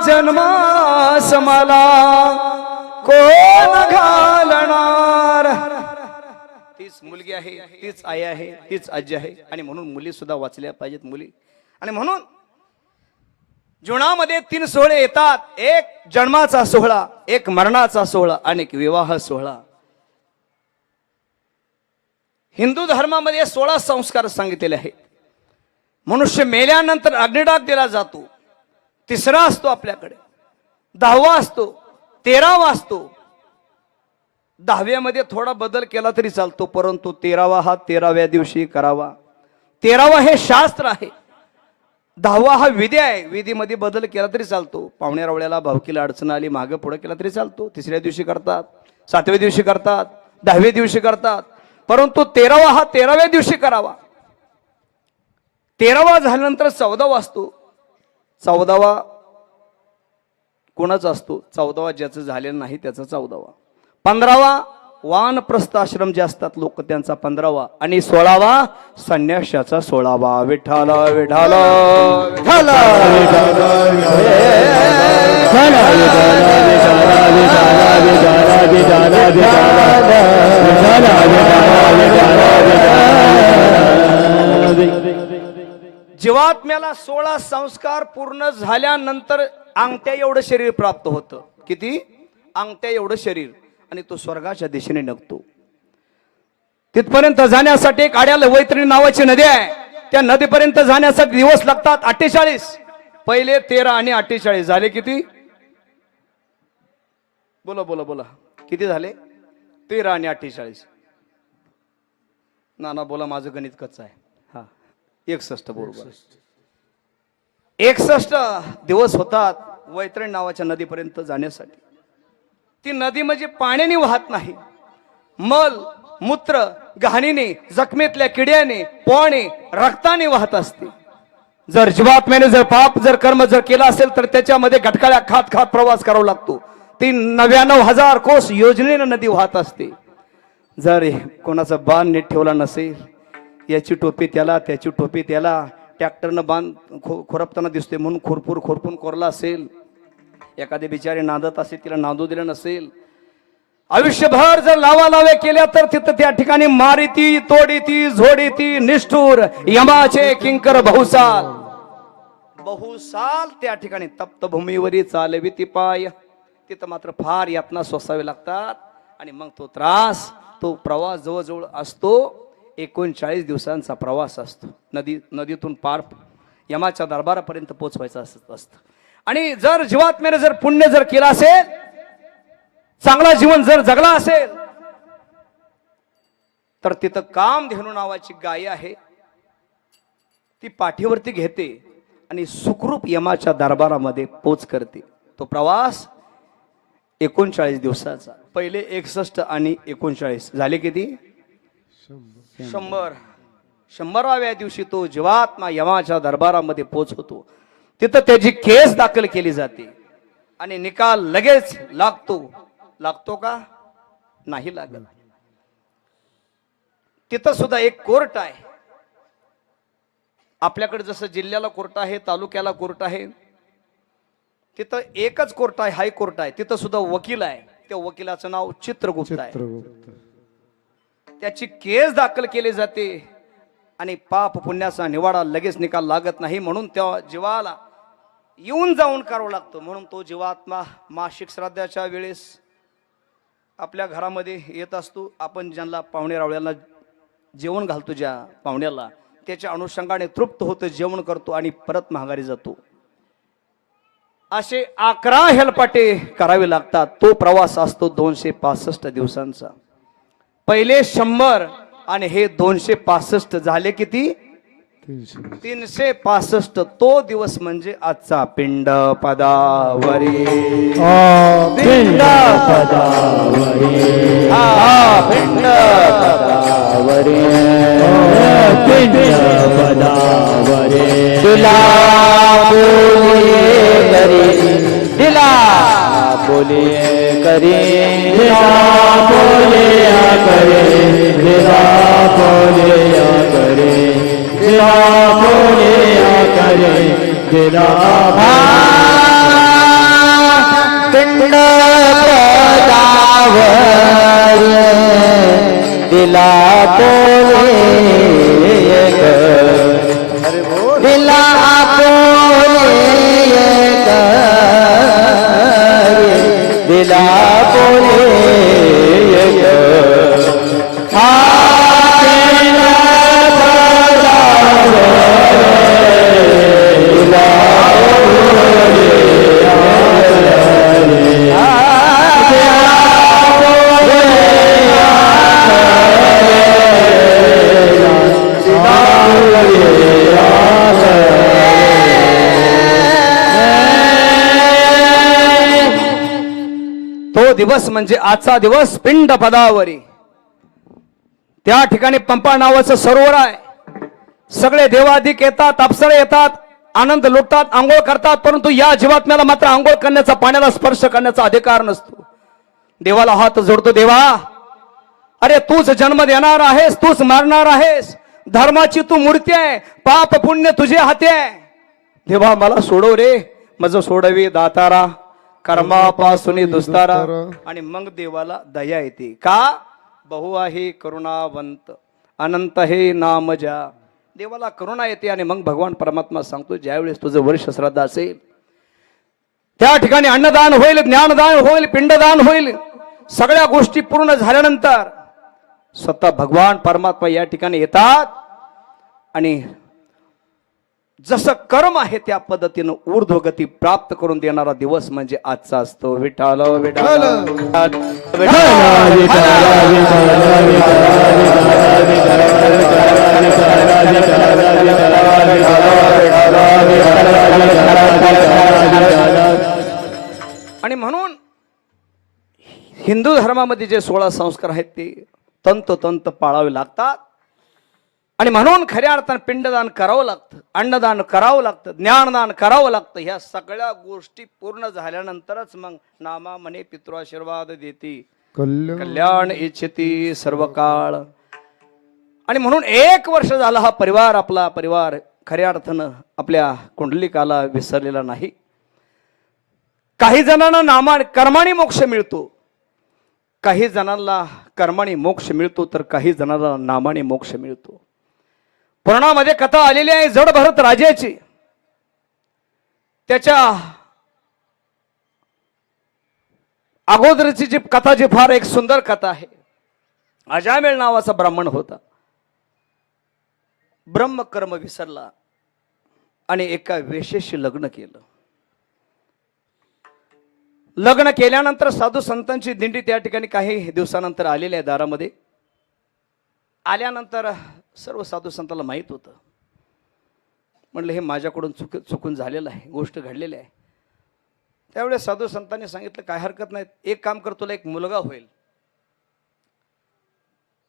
जन्मास मला कोण घालणार. तीच मुलगी आहे, तीच आई आहे, तीच आजी आहे, आणि म्हणून मुली सुद्धा वाचल्या पाहिजेत मुली. आणि म्हणून जीवनामध्ये 3 सोहळे येतात, एक जन्माचा सोहळा, एक मरणाचा सोहळा आणि एक विवाह सोहळा. हिंदू धर्मामध्ये 16 संस्कार सांगितलेले आहेत. मनुष्य मेल्यानंतर अग्निडाग दिला जातो, 3रा असतो आपल्याकडे, 10वा असतो, 13वा असतो. 10व्यामध्ये थोडा बदल केला तरी चालतो, परंतु 13वा हा 13व्या दिवशी करावा. 13वा हे शास्त्र आहे, 10वा हा विधी आहे, विधीमध्ये बदल केला तरी चालतो. पाहुण्या रावळ्याला भावकीला अडचण आली, मागे पुढे केला तरी चालतो. 3ऱ्या दिवशी करतात, 7व्या दिवशी करतात, 10व्या दिवशी करतात, परंतु 13वा हा 13व्या दिवशी करावा. 13वा झाल्यानंतर 14वा असतो. 14वा कोणाचा असतो? 14वा ज्याचं झालेलं नाही त्याचा 14वा. 15वा वानप्रस्थ आश्रम जे असतात लोक त्यांचा 15वा, आणि 16वा संन्याशाचा 16वा. विठाला विठाला विठाला जीवात्म्याला 16 संस्कार पूर्ण झाल्यानंतर अंगठ्या एवढं शरीर प्राप्त होतं. किती? अंगठ्या एवढं शरीर, आणि तो स्वर्गाच्या दिशेने निघतो. तिथपर्यंत जाण्यासाठी एक आड्याला वैतरणी नावाची नदी आहे, त्या नदीपर्यंत जाण्यासाठी दिवस लागतात 48. पहिले 13 आणि 48 झाले किती? बोला बोला बोला, किती झाले? 13 आणि 48. ना बोला, माझं गणित कच्चं आहे. हा, 61 बरोबर. 61 दिवस होतात वैतरणी नावाच्या नदीपर्यंत जाण्यासाठी. ती नदी म्हणजे पाण्याने वाहत नाही, मल मूत्र घाणीने, जखमेतल्या किड्याने, पोहाने, रक्ताने वाहत असते. जर जीवात्म्याने जर पाप जर कर्म जर केला असेल तर त्याच्यामध्ये घटकाळ्या खात खात प्रवास करावा लागतो. ती 99,000 कोस योजनेने नदी वाहत असते. जर कोणाचा बाण नीट ठेवला नसेल, याची टोपी त्याला, त्याची टोपी त्याला, ट्रॅक्टरनं बाण खोरपताना दिसते म्हणून खोरपून कोरला असेल, एखादी बिचारी नांदत असेल तिला नांदू दिलं नसेल, आयुष्यभर जर लावालावे केल्या तर तिथं त्या ठिकाणी मारिती, तोडीती, झोडीती, निष्ठूर यमाचे किंकर बहुसाल त्या ठिकाणी तप्त भूमीवरी चालविती पाय. तिथं मात्र फार यातना सोसावे लागतात, आणि मग तो त्रास, तो प्रवास जवळजवळ असतो 39 दिवसांचा प्रवास असतो. नदीतून पार यमाच्या दरबारापर्यंत पोहोचवायचं असतं. आणि जर जीवात्म्याने जर पुण्य जर केला असेल, चांगला जीवन जर जगला असेल तर तिथं कामधेनू नावाची गाय आहे, ती पाठीवरती घेते आणि सुखरूप यमाच्या दरबारामध्ये पोच करते. तो प्रवास 39 दिवसाचा. पहिले 61 आणि 39 झाले किती? 100. 100व्या दिवशी तो जीवात्मा यमाच्या दरबारामध्ये पोचतो. तिथं त्याची केस दाखल केली जाते आणि निकाल लगेच लागतो. लागतो का? नाही लागत. तिथं सुद्धा एक कोर्ट आहे. आपल्याकडे जसं जिल्ह्याला कोर्ट आहे, तालुक्याला कोर्ट आहे, तिथं एकच कोर्ट आहे, हायकोर्ट आहे. तिथं सुद्धा वकील आहे. त्या वकिलाचं नाव चित्रगुप्त आहे. त्याची केस दाखल केली जाते आणि पाप पुण्याचा निवाडा लगेच निकाल लागत नाही, म्हणून त्या जीवाला येऊन जाऊन करावं लागतं. म्हणून तो जीवात्मा मासिक श्राद्धाच्या वेळेस आपल्या घरामध्ये येत असतो. आपण ज्यांना पाहुणे रावळ्याला जेवण घालतो, ज्या पाहुण्याला, त्याच्या अनुषंगाने तृप्त होतं, जेवण करतो आणि परत माघारी जातो. असे 11 हेलपाटे करावे लागतात. तो प्रवास असतो 265 दिवसांचा. पहिले 100 आणि हे 265 झाले किती? 365. तो दिवस म्हणजे आजचा पिंड पदावरी. पिंड पदावरी, पिंड पदावरी, पिंड पदावरी. दिला बोलिये करी, दिला बोलिये करी, दिला बोलिया करे, दिला बोलिया करे, दिला बोलिया करे, दिला पिंड पदावरी, दिला बोलिये करे, दिला बोलिये करे, दिला बोलिये करे. तो दिवस म्हणजे आजचा दिवस पिंड पदावरी. त्या ठिकाणी पंपा नावाचं सरोवर आहे. सगळे देवाधिक येतात, अप्सरे येतात, आनंद लुटतात, आंघोळ करतात. परंतु या जीवात्म्याला मात्र आंघोळ करण्याचा, पाण्याला स्पर्श करण्याचा अधिकार नसतो. देवाला हात जोडतो. देवा, अरे तूच जन्म देणार आहेस, तूच मारणार आहेस, धर्माची तू मूर्ती आहे, पाप पुण्य तुझे हाती आहे. देवा मला सोडव रे, मज सोडवी दातारा, कर्मापासून दुस्तारा. आणि मग देवाला दया येते. का? बहु आहे करुणावंत, अनंत हे नाम ज्या. देवाला करुणा येते आणि मग भगवान परमात्मा सांगतो, ज्यावेळेस तुझं वर्ष श्राद्ध असेल त्या ठिकाणी अन्नदान होईल, ज्ञानदान होईल, पिंडदान होईल. सगळ्या गोष्टी पूर्ण झाल्यानंतर स्वतः भगवान परमात्मा या ठिकाणी येतात आणि जसं कर्म आहे त्या पद्धतीनं ऊर्ध्वगती प्राप्त करून देणारा दिवस म्हणजे आजचा असतो. विठाल विठाल आणि म्हणून हिंदू धर्मामध्ये जे 16 संस्कार आहेत ते तंतोतंत पाळावे लागतात. आणि म्हणून खऱ्या अर्थानं पिंडदान करावं लागतं, अन्नदान करावं लागतं, ज्ञानदान करावं लागतं. ह्या सगळ्या गोष्टी पूर्ण झाल्यानंतरच मग नामा म्हणे पितृआशीर्वाद देती, कल्याण इच्छिती सर्व काळ. आणि म्हणून 1 वर्ष झाला हा परिवार, आपला परिवार खऱ्या अर्थानं आपल्या कुंडलिकाला विसरलेला नाही. काही जणांना कर्माने मोक्ष मिळतो, काही जणांना कर्माने मोक्ष मिळतो, तर काही जणांना नामाने मोक्ष मिळतो. पुराणामध्ये कथा आलेली आहे जड भरत राजाची. त्याच्या अगोदरची जी कथा, जी फार एक सुंदर कथा आहे. अजामेळ नावाचा ब्राह्मण होता. ब्रह्मकर्म विसरला आणि एका वेश्येशी लग्न केलं. लग्न केल्यानंतर साधू संतांची दिंडी त्या ठिकाणी काही दिवसानंतर आलेली आहे दारामध्ये. आल्यानंतर सर्व साधू संतांना माहीत होतं. म्हणलं हे माझ्याकडून चुकून झालेलं आहे, गोष्ट घडलेली आहे. त्यावेळेस साधू संतांनी सांगितलं काय हरकत नाही, एक काम कर, तुला एक मुलगा होईल.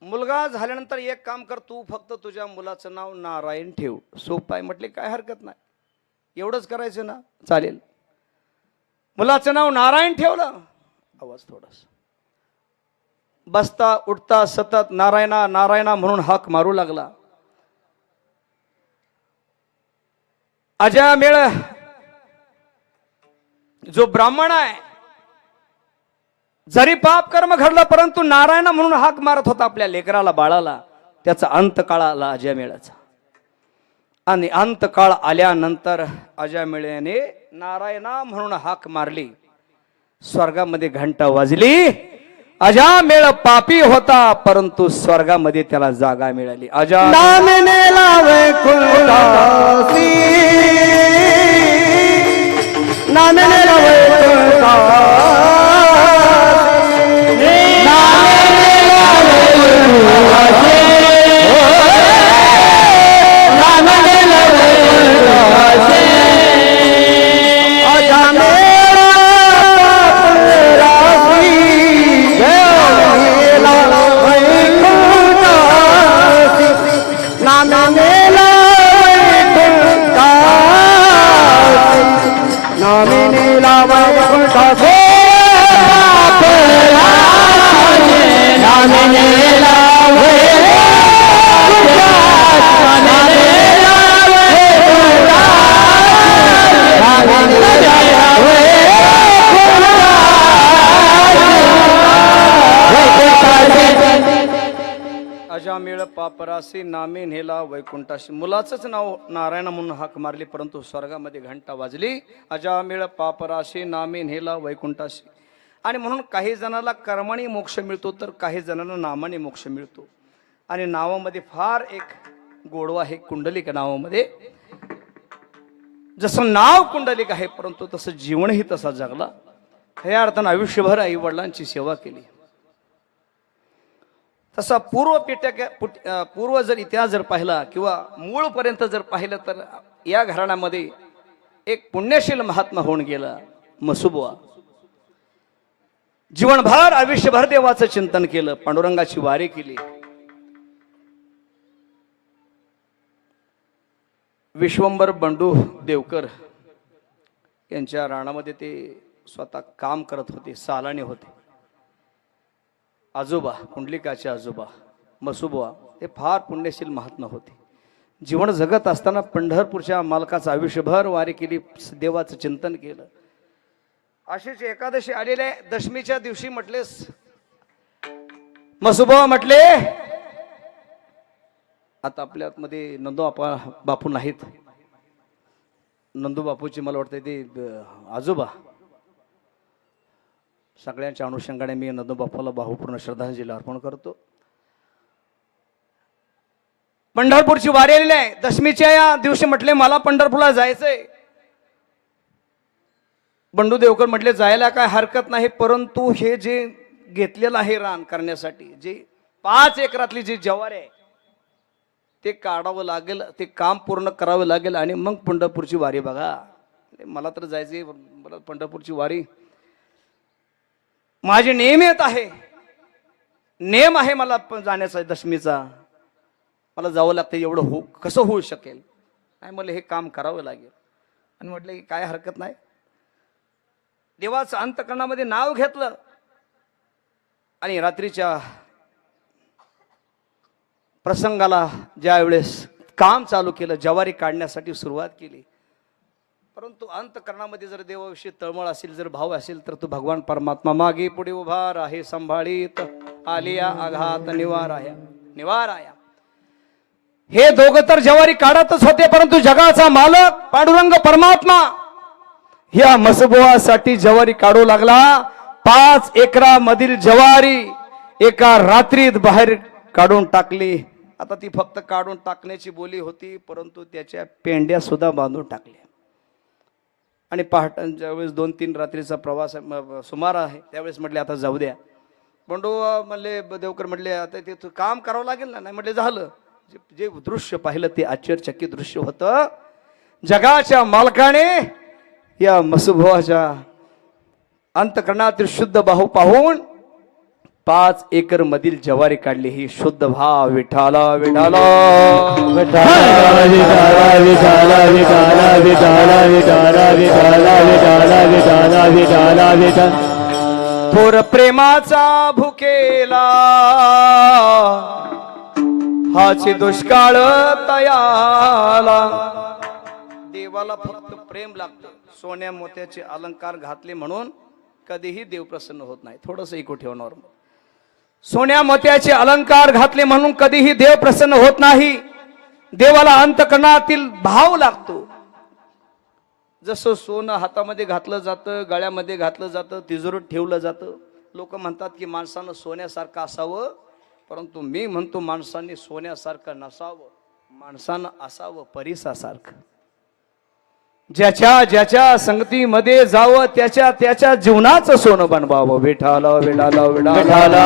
मुलगा झाल्यानंतर एक काम कर, तू फक्त तुझ्या मुलाचं नाव नारायण ठेव. सोपं आहे. म्हटले काय हरकत नाही, एवढंच करायचं ना, चालेल. मुलाचं नाव नारायण ठेवलं. आवाज थोडासा. बसता उठता सतत नारायणा नारायणा म्हणून हाक मारू लागला. अजामेळ जो ब्राह्मण आहे, जरी पाप कर्म घडलं परंतु नारायण म्हणून हाक मारत होता आपल्या लेकराला बाळाला. त्याचा अंतकाळ आला अजामेळाचा. आणि अंतकाळ आल्यानंतर अजामेळ्याने नारायणा म्हणून हाक मारली. स्वर्गामध्ये घंटा वाजली. अजामेळ पापी होता परंतु स्वर्गामध्ये त्याला जागा मिळाली. नामनेला वैकुंठासी, नामनेला वैकुंठासी, अजामेळ पापराशी नामे नेला वैकुंठाशी. मुलाचंच नाव नारायण म्हणून हाक मारली परंतु स्वर्गामध्ये घंटा वाजली. अजामेळ पापराशी नामे नेला वैकुंठाशी. आणि म्हणून काही जणांना कर्माने मोक्ष मिळतो तर काही जणांना नामाने मोक्ष मिळतो. आणि नावामध्ये फार एक गोडवा आहे कुंडलिक नावामध्ये. जसं नाव कुंडलिक आहे परंतु तसं जीवनही तसा जगला. खऱ्या अर्थानं आयुष्यभर आई वडिलांची सेवा केली. तसा पूर्व जर इतिहास जर पाहिला किंवा मूळपर्यंत जर पाहिलं तर या घराण्यामध्ये एक पुण्यशील महात्मा होऊन गेला मसुबुवा. जीवनभर आयुष्यभर देवाचं चिंतन केलं, पांडुरंगाची वारी केली. विश्वंभर बंडू देवकर यांच्या राणामध्ये ते स्वतः काम करत होते, सालाने होते. आजोबा कुंडलिकाचे आजोबा मसुबुवा हे फार पुण्यशील महात्मा होते. जीवन जगत असताना पंढरपूरच्या मालकाचं आयुष्यभर वारी केली, देवाचं चिंतन केलं. अशीच एकादशी आलेल्या दशमीच्या दिवशी म्हटलेस मसुबुवा म्हटले आता आपल्या मध्ये नंदू बापू नाहीत. नंदू बापूची मला वाटतं ते आजोबा. सगळ्यांच्या अनुषंगाने मी नंदू बापूला भावपूर्ण श्रद्धांजली अर्पण करतो. पंढरपूरची वारी आलेली आहे. दशमीच्या या दिवशी म्हटले मला पंढरपूरला जायचंय. बंडू देवकर म्हटले जायला काय हरकत नाही परंतु हे जे घेतलेलं आहे रान करण्यासाठी, जे 5 एकरातली जी ज्वारी आहे ते काढावं लागेल, ते काम पूर्ण करावं लागेल आणि मग पंढरपूरची वारी बघा. मला तर जायचे, मला पंढरपूरची वारी माझे नियमित आहे, नेम आहे मला जाण्याचा दशमीचा. मला जावं लागतं, एवढं कसं होऊ शकेल. नाही मला हे काम करावं लागेल. आणि म्हटलं की काय हरकत नाही. देवाचं अंतकरणामध्ये नाव घेतलं आणि रात्रीच्या प्रसंगाला ज्या वेळेस काम चालू केलं, ज्वारी काढण्यासाठी सुरुवात केली. परंतु अंतकरणामध्ये जर देवाविषयी तळमळ असेल, जर भाव असेल तर तो भगवान परमात्मा मागे पुढे उभा राहे संभाळीत, आलिया आघात निवाराया. हे दोघं तर ज्वारी काढतच होते परंतु जगाचा मालक पांडुरंग परमात्मा या मसुबुवासाठी ज्वारी काढू लागला. 5 एकरामधील ज्वारी एका रात्रीत बाहेर काढून टाकली. आता ती फक्त काढून टाकण्याची बोली होती परंतु त्याच्या पेंड्या सुद्धा बांधून टाकल्या. आणि पहाटे ज्यावेळेस 2-3 रात्रीचा प्रवास सुमार आहे त्यावेळेस म्हटले आता जाऊ द्या. बंडू म्हणले देवकर म्हटले आता ते काम करावं लागेल ना. नाही म्हटले झालं. जे दृश्य पाहिलं ते आश्चर्यचकित दृश्य होतं. जगाच्या मालकाने या मसुभाच्या अंतकरणातील शुद्ध बाहू पाहून 5 एकर मधील ज्वारी काढली. ही शुद्ध भाव विठाला विठाला थोर प्रेमाचा भुकेला हाची दुष्काळ तयाला. देवाला फक्त प्रेम लागतं. सोन्या मोत्याचे अलंकार घातले म्हणून कधीही देव प्रसन्न होत नाही. थोडस ऐकू ठेवणार. सोन्या मोत्याचे अलंकार घातले म्हणून कधीही देव प्रसन्न होत नाही. देवाला अंतकरणातील भाव लागतो. जसं सोनं हातामध्ये घातलं जातं, गळ्यामध्ये घातलं जातं, तिजोरीत ठेवलं जातं. लोक म्हणतात की माणसानं सोन्यासारखं असावं, परंतु मी म्हणतो माणसाने सोन्यासारखं नसावं, माणसानं असावं परिसासारखं. ज्याच्या ज्याच्या संगतीमध्ये जावं त्याच्या त्याच्या जीवनाचं सोनं बनवावं. विठाला विठाला विठाला.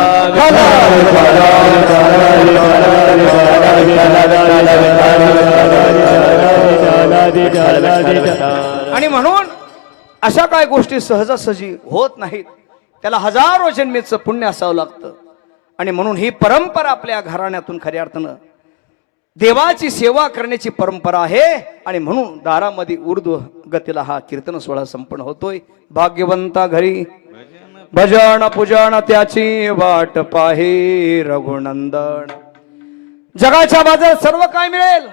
आणि म्हणून अशा काय गोष्टी सहजासहजी होत नाहीत. त्याला हजारो जन्मेचं पुण्य असावं लागतं. आणि म्हणून ही परंपरा आपल्या घराण्यातून खऱ्या अर्थानं देवाची सेवा करण्याची परंपरा आहे. आणि म्हणून दारामध्ये ऊर्ध्व गतीला हा कीर्तन सोहळा संपन्न होतोय. भाग्यवंता घरी भजन पूजन त्याची वाट पाहे रघुनंदन. जगाच्या बाजारात सर्व काय मिळेल,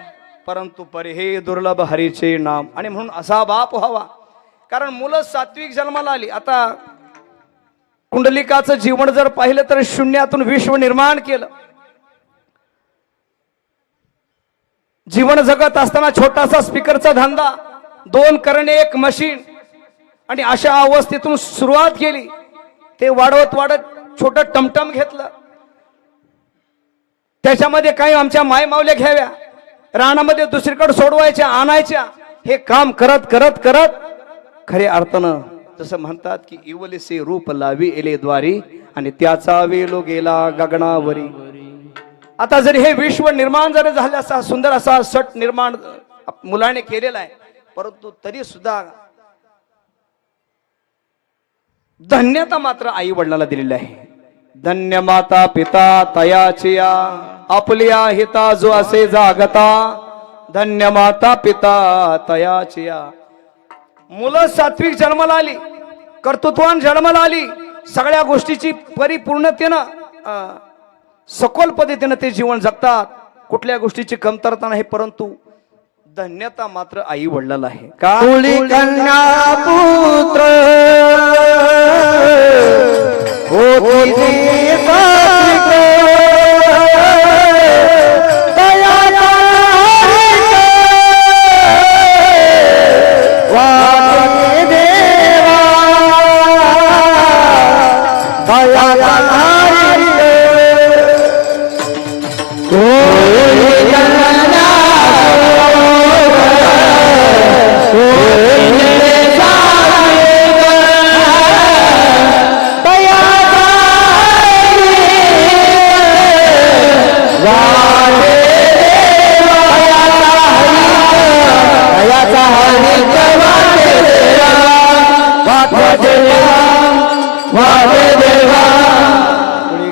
परंतु परी हे दुर्लभ हरीचे नाम. आणि म्हणून असा बाप व्हावा. कारण मुलं सात्विक जन्माला आली. आता कुंडलिकाचं जीवन जर पाहिलं तर शून्यातून विश्व निर्माण केलं. जीवन जगत असताना छोटासा स्पीकरचा धंदा, 2 करणे 1 मशीन, आणि अशा अवस्थेतून सुरुवात केली. ते वाढवत वाढत छोट टमटम घेतलं. त्याच्यामध्ये काही आमच्या मायमावल्या घ्याव्या, रानामध्ये दुसरीकडे सोडवायच्या आणायच्या. हे काम करत करत करत खऱ्या अर्थानं जसं म्हणतात की इवलेसे रूप लावी एले द्वारी आणि त्याचा वेलो गेला गगनावरी. आता जर हे विश्व निर्माण जर झाले, असा सुंदर असा सट निर्माण मुलाने केलेला आहे, परंतु तरी सुद्धा धन्यता मात्र आई वडिलांना दिलेली आहे. धन्य माता पिता तयाची आपल्या हिता जो असे जागता. धन्य माता पिता तयाची. मुलं सात्विक जन्माला आली, कर्तृत्वान जन्माला आली, सगळ्या गोष्टीची परिपूर्णतेनं सखोल पद्धतीने ते जीवन जगतात. कुठल्या गोष्टीची कमतरता नाही, परंतु धन्यता मात्र आई वडिलांना आहे. का कन्या पुत्र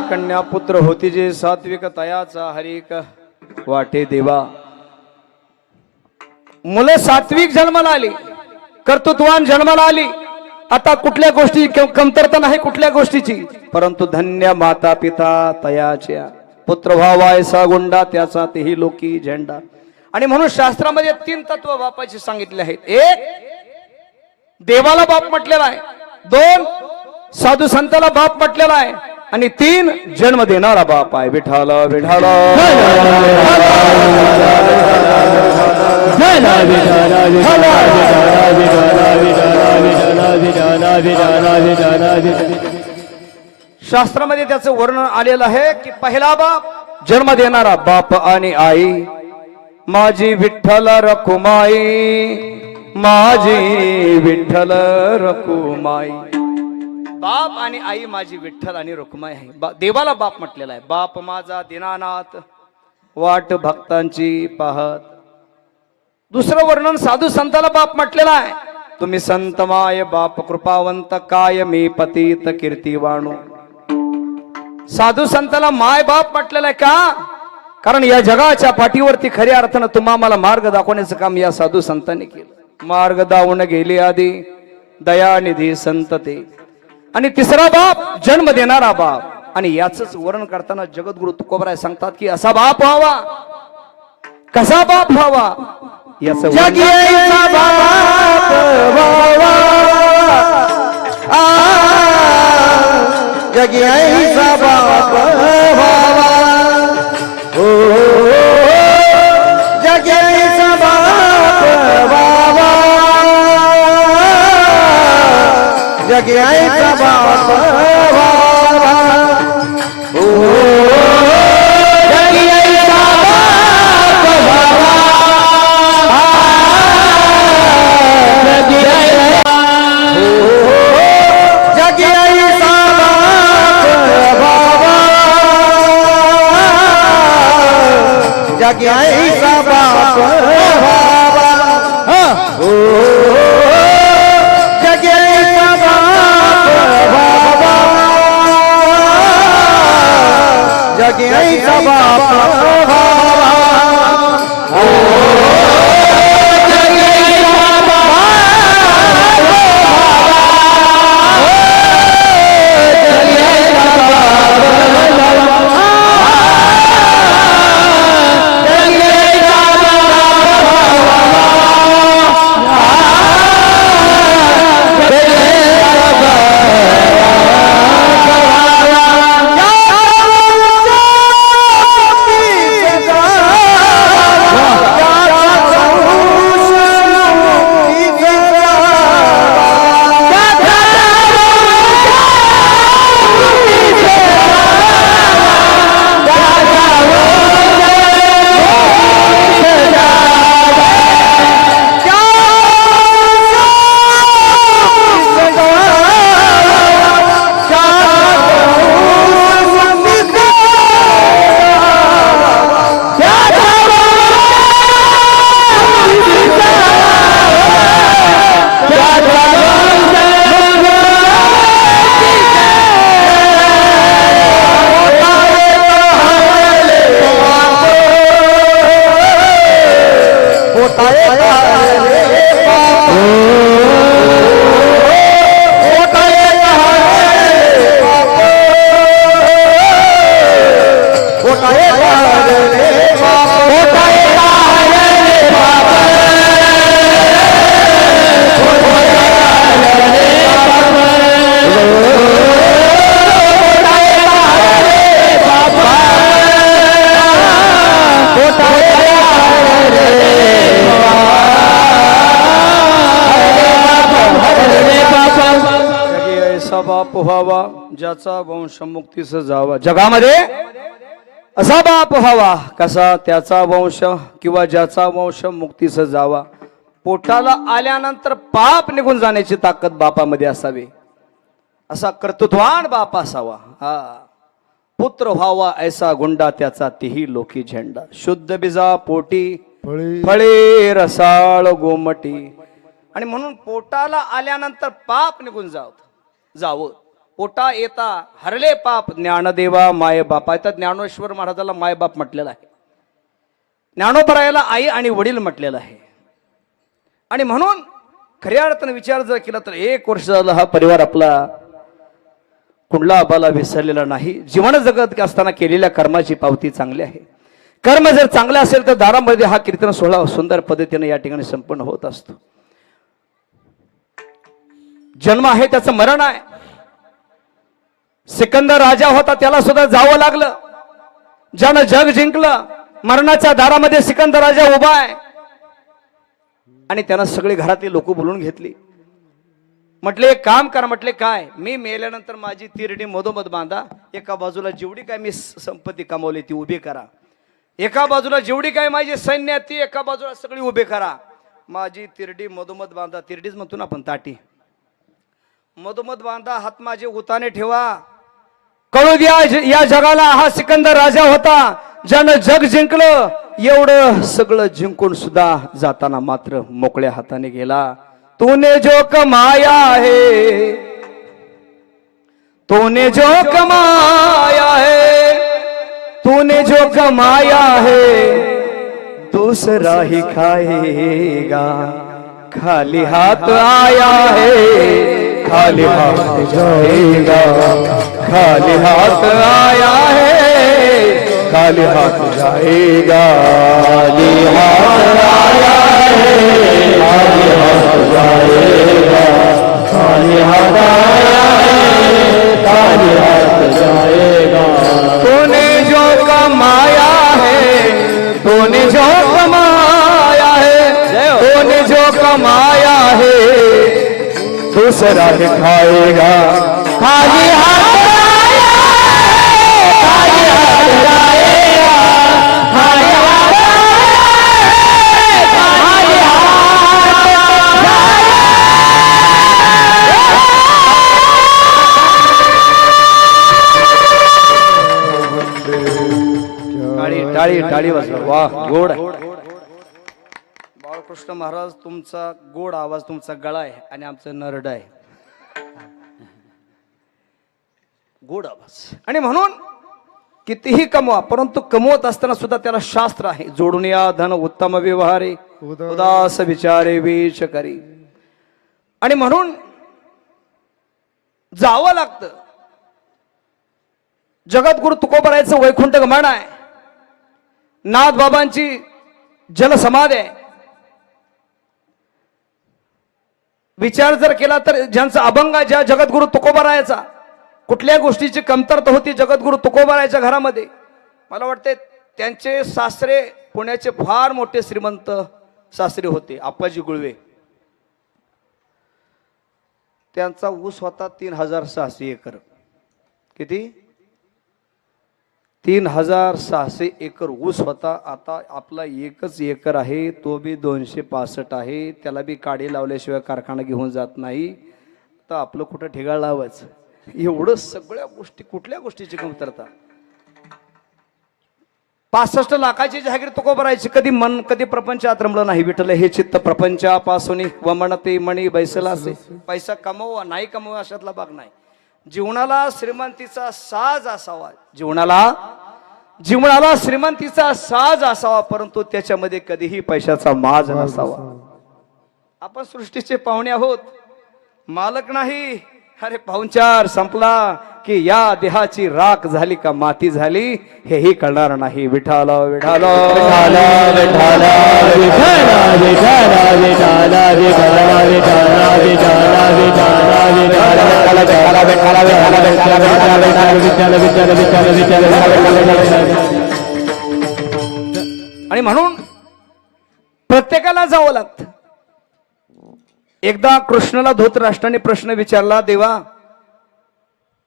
कन्या पुत्र होती जे सात्विक तयाचा हरिक वाटे देवा. मुलं सात्विक जन्माला आली, कर्तृत्वान जन्माला आली. आता कुठल्या गोष्टी कमतरता नाही कुठल्या गोष्टीची, परंतु धन्य माता पिता तयाच्या. पुत्र व्हावायसा गुंडा त्याचा तेही लोकी झेंडा. आणि म्हणून शास्त्रामध्ये 3 तत्व बापाची सांगितले आहेत. 1 देवाला बाप म्हटलेला आहे, 2 साधू संताला बाप म्हटलेला आहे, आणि 3 जन्म देणारा बाप आहे. विठाला विठाला. शास्त्रामध्ये त्याचं वर्णन आलेलं आहे की पहिला बाप जन्म देणारा बाप आणि आई माझी विठ्ठल रखुमाई. माझी विठ्ठल रखुमाई. बाप आणि आई माझी विठ्ठल आणि रखुमाई आहे. देवाला बाप म्हटलेला आहे. बाप माझा दीनानाथ वाट भक्तांची पाहत. दुसरं वर्णन साधू संताला बाप म्हटलेला आहे. तुम्ही संत माय बाप कृपावंत काय मी पतित कीर्तिवाणू. साधू संताला माय बाप म्हटलेला आहे का? कारण या जगाच्या पाठीवरती खऱ्या अर्थानं तुम्हा मला मार्ग दाखवण्याचं काम या साधू संतांनी केलं. मार्ग दावून गेले आधी दयानिधी संत ते. आणि तिसरा बाप जन्म देणारा बाप. आणि याच वर्णन करताना जगद्गुरु तुकोबराय सांगतात की असा बाप व्हावा. कसा बाप व्हावा याच जगीचा बाप व्हावा. जगीचा बाप व्हावा. ओ जगीचा बाप व्हावा. जगीचा बाप व्हावा. ओ जगीचा बाप व्हावा. जगीचा बाप व्हावा. ओ जगीचा बाप व्हावा. जगीचा बाप व्हावा. ओ जगीचा बाप बाप व्हावा ज्याचा वंश मुक्तीस जावा. जगामध्ये असा बाप व्हावा कसा त्याचा वंश किंवा ज्याचा वंश मुक्तीस जावा. पोटाला आल्यानंतर पाप निघून जाण्याची ताकद बापामध्ये असावी. असा कर्तृत्वान बाप असावा. हा पुत्र व्हावा ऐसा गुंडा त्याचा तेही लोकी झेंडा. शुद्ध बिजा पोटी फळे रसाळ गोमटी. आणि म्हणून पोटाला आल्यानंतर पाप निघून जावं. पोटा येता हरले पाप ज्ञानदेवा माय बापा. तर ज्ञानेश्वर महाराजाला माय बाप म्हटलेला आहे. ज्ञानोबरायाला आई आणि वडील म्हटलेलं आहे. आणि म्हणून खऱ्या अर्थानं विचार जर केला तर 1 वर्ष झालं हा परिवार आपला कुंडला आबाला विसरलेला नाही. जीवन जगत असताना केलेल्या कर्माची पावती चांगली आहे. कर्म जर चांगले असेल तर दारामध्ये हा कीर्तन सोहळा सुंदर पद्धतीने या ठिकाणी संपन्न होत असतो. जन्म आहे त्याचं मरण आहे. सिकंदर राजा होता त्याला सुद्धा जावं लागलं. ज्यानं जग जिंकलं मरणाच्या दारामध्ये सिकंदर राजा उभा आहे. आणि त्यानं सगळे घरातली लोक बोलून घेतली. म्हटले एक काम करा. म्हटले काय? मी मेल्यानंतर माझी तिरडी मधोमध बांधा. एका बाजूला जेवढी काय मी संपत्ती कमावली ती उभी करा. एका बाजूला जेवढी काय माझी सैन्य ती एका बाजूला सगळी उभी करा. माझी तिरडी मधोमध बांधा, तिरडीच म्हणतो ना आपण, ताटी मधोमध बांधा, हात माझे उताने ठेवा. कळू द्या या जगाला हा सिकंदर राजा होता, ज्यानं जग जिंकलं. एवढं सगळं जिंकून सुद्धा जाताना मात्र मोकळ्या हाताने गेला. तूने जो कमाया है, तूने जो कमाया है, तूने जो कमाया है, दूसरा ही खाएगा. खाली हाथ आया है, खाली हाथ जाएगा. खाली हाथ आया है, खाली हाथ जाएगा. खाली हाथ आया है, खाली हाथ जाएगा. खाली हाथ आया है, खाली हाथ जाएगा. तूने जो कमाया है, तूने जो कमाया है, तूने जो कमाया है, दूसरा दिखाएगा. खाली हाथ आया है, खाली हाथ जाएगा. खाली हाथ आया है, खाली हाथ जाएगा. टाळी टाळी वाजवा. वाह, गोड. बाळकृष्ण महाराज, तुमचा गोड आवाज, तुमचा गळा आहे आणि आमचं नरड आहे. गोड आवाज. आणि म्हणून कितीही कमवा, परंतु कमवत असताना सुद्धा त्याला शास्त्र आहे. जोडून या धन उत्तम व्यवहारे, उदास विचारे विच करी. आणि म्हणून जावं लागतं. जगद्गुरु तुकोबारायचं वैकुंठ गमन आहे. नाथ बाबांची जलसमाधी आहे. विचार जर केला तर ज्यांचा अभंग ज्या जगद्गुरु तुकोबारायचा, कुठल्या गोष्टीची कमतरता होती जगद्गुरु तुकोबारायच्या घरामध्ये. मला वाटते त्यांचे सासरे पुण्याचे फार मोठे श्रीमंत सासरे होते, आप्पाजी गुळवे. त्यांचा ऊस होता 3600 एकर. किती? 3600 एकर ऊस होता. आता आपला एकच एकर आहे, तो बी 265 आहे. त्याला बी काढी लावल्याशिवाय कारखाना घेऊन जात नाही. तर आपलं कुठं ठिकाण लावायचं? एवढं सगळ्या गोष्टी, कुठल्या गोष्टीची कमतरता? 65 लाखाची जहागीर तुकोबारायची. कधी मन, कधी प्रपंचात रमलं नाही. विठ्ठल हे चित्त प्रपंचापासून वमनते मणी बैसला असे. पैसा कमवा नाही कमवा अशातला भाग नाही. जीवनाला श्रीमंतीचा साज असावा. जीवनाला श्रीमंतीचा साज असावा, परंतु त्याच्यामध्ये कधीही पैशाचा माज नसावा. आपण सृष्टीचे पाहुणे आहोत, मालक नाही. अरे पाहुणचार संपला की या देहाची राख झाली का माती झाली हेही कळणार नाही. विठाल विठाल विठाल विठाल विठाल विठाल विठाल आणि म्हणून प्रत्येकाला जावं लागतं. एकदा कृष्णाला धृतराष्ट्राने प्रश्न विचारला, देवा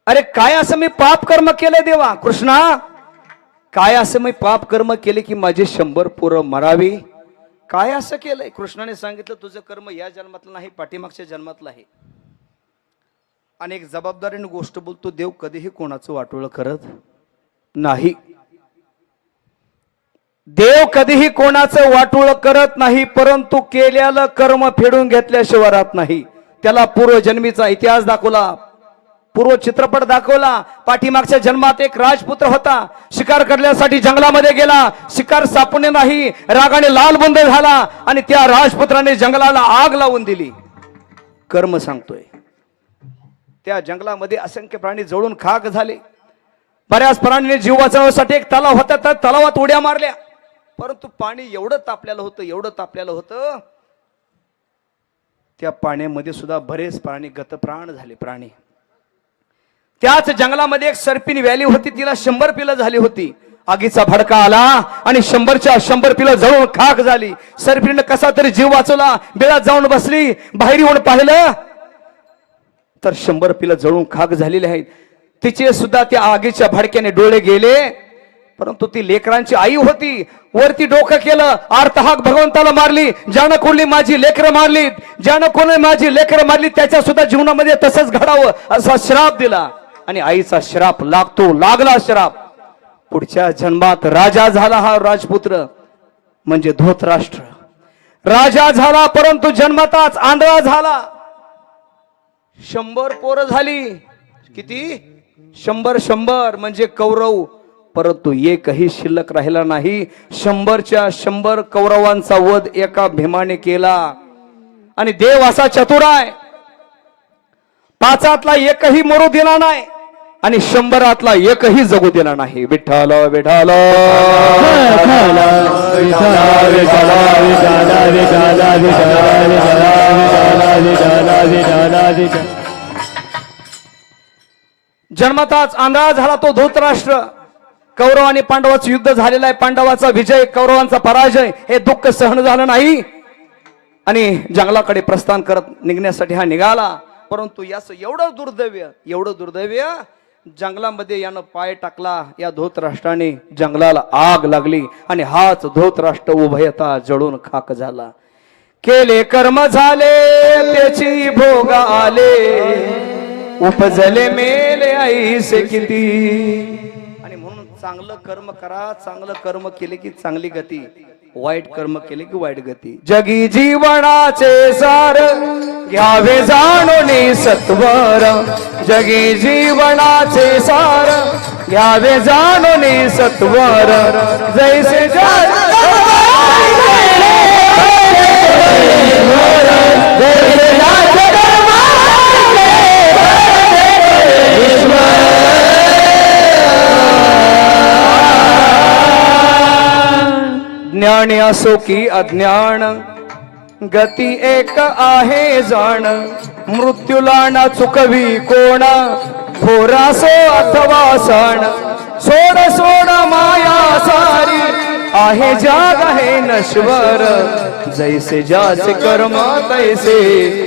अरे काय असं मी पाप कर्म केले देवा? कृष्णा काय असं मी पाप कर्म केले की माझे 100 पोरं मरावी? काय असं केलंय? कृष्णाने सांगितलं, तुझं कर्म या जन्मातलं नाही, पाठीमागच्या जन्मातलं आहे. अनेक जबाबदारीने गोष्ट बोलतो. देव कधीही कोणाचं वाटोळं करत नाही. देव कधीही कोणाचं वाटोळं करत नाही, परंतु केलेलं कर्म फेडून घेतल्याशिवाय राहत नाही. त्याला पूर्वजन्मीचा इतिहास दाखवला, पूर्व चित्रपट दाखवला. पाठीमागच्या जन्मात एक राजपुत्र होता, शिकार करण्यासाठी जंगलामध्ये गेला. शिकार सापडणे नाही, रागाने लालबुंद झाला आणि त्या राजपुत्राने जंगलाला आग लावून दिली. कर्म सांगतोय. त्या जंगलामध्ये असंख्य प्राणी जळून खाक झाले. बऱ्याच प्राण्यांनी जीव वाचवण्यासाठी एक तलाव होता, त्या तलावात उड्या मारल्या, परंतु पाणी एवढं तापलेलं होतं, त्या पाण्यामध्ये सुद्धा बरेच प्राणी गतप्राण झाले. प्राणी त्याच जंगलामध्ये एक सर्पिन व्हॅली होती, तिला 100 पिलं झाली होती. आगीचा भडका आला आणि 100च्या 100 पिलं जळून खाक झाली. सर्पिन कसा तरी जीव वाचवला, बिळात जाऊन बसली. बाहेर येऊन पाहिलं तर 100 पिलं जळून खाक झालेली आहेत. तिचे सुद्धा त्या आगीच्या भडक्याने डोळे गेले. परंतु ती लेकरांची आई होती. वरती डोकं केलं, आर्तहाक भगवंताला मारली. ज्यानं कोणी माझी लेकरं मारली, ज्यानं कोणी माझी लेकरं मारली, त्याच्या सुद्धा जीवनामध्ये तसंच घडावं असा श्राप दिला. आणि आईचा श्राप लागला श्राप. पुढच्या जन्मात राजा झाला. हा राजपुत्र म्हणजे धृतराष्ट्र राजा झाला, परंतु जन्मताच आंधळा झाला. 100 पोरं झाली. किती? 100 म्हणजे कौरव, परंतु एकही शिल्लक राहिला नाही. 100च्या 100 कौरवांचा वध एका भीमाने केला. आणि देव असा चतुर आहे, 5 एकही मरू दिला नाही आणि 100 एकही जगू दिला नाही. विठ्ठल विठ्ठल जन्मताच आंधळा झाला तो धृतराष्ट्र. कौरव आणि पांडवाचं युद्ध झालेलं आहे. पांडवाचा विजय, कौरवांचा पराजय, हे दुःख सहन झालं नाही आणि जंगलाकडे प्रस्थान करत निघण्यासाठी हा निघाला. परंतु याच एवढं दुर्दैव्य जंगलामध्ये यानं पाय टाकला. या धृतराष्ट्राने जंगलाला आग लागली आणि हाच धृतराष्ट्र उभयता जळून खाक झाला. केले कर्म झाले त्याची भोग आले, उपजले मेले ऐसे किती. आणि म्हणून चांगलं कर्म करा. चांगलं कर्म केले की चांगली गती, वाईट कर्म केले की वाईट गती. जगी जीवनाचे सार घ्यावे जाणून सत्वर, जगी जीवनाचे सार घ्यावे जाणून सत्वर. जैसे ज्ञान असो की अज्ञान, गती एक आहे जाण. मृत्यूला ना चुकवी कोण, थोरासो अथवा सण. सोड सोड माया सारी आहे जग आहे नश्वर. जैसे ज्याचे कर्म तैसे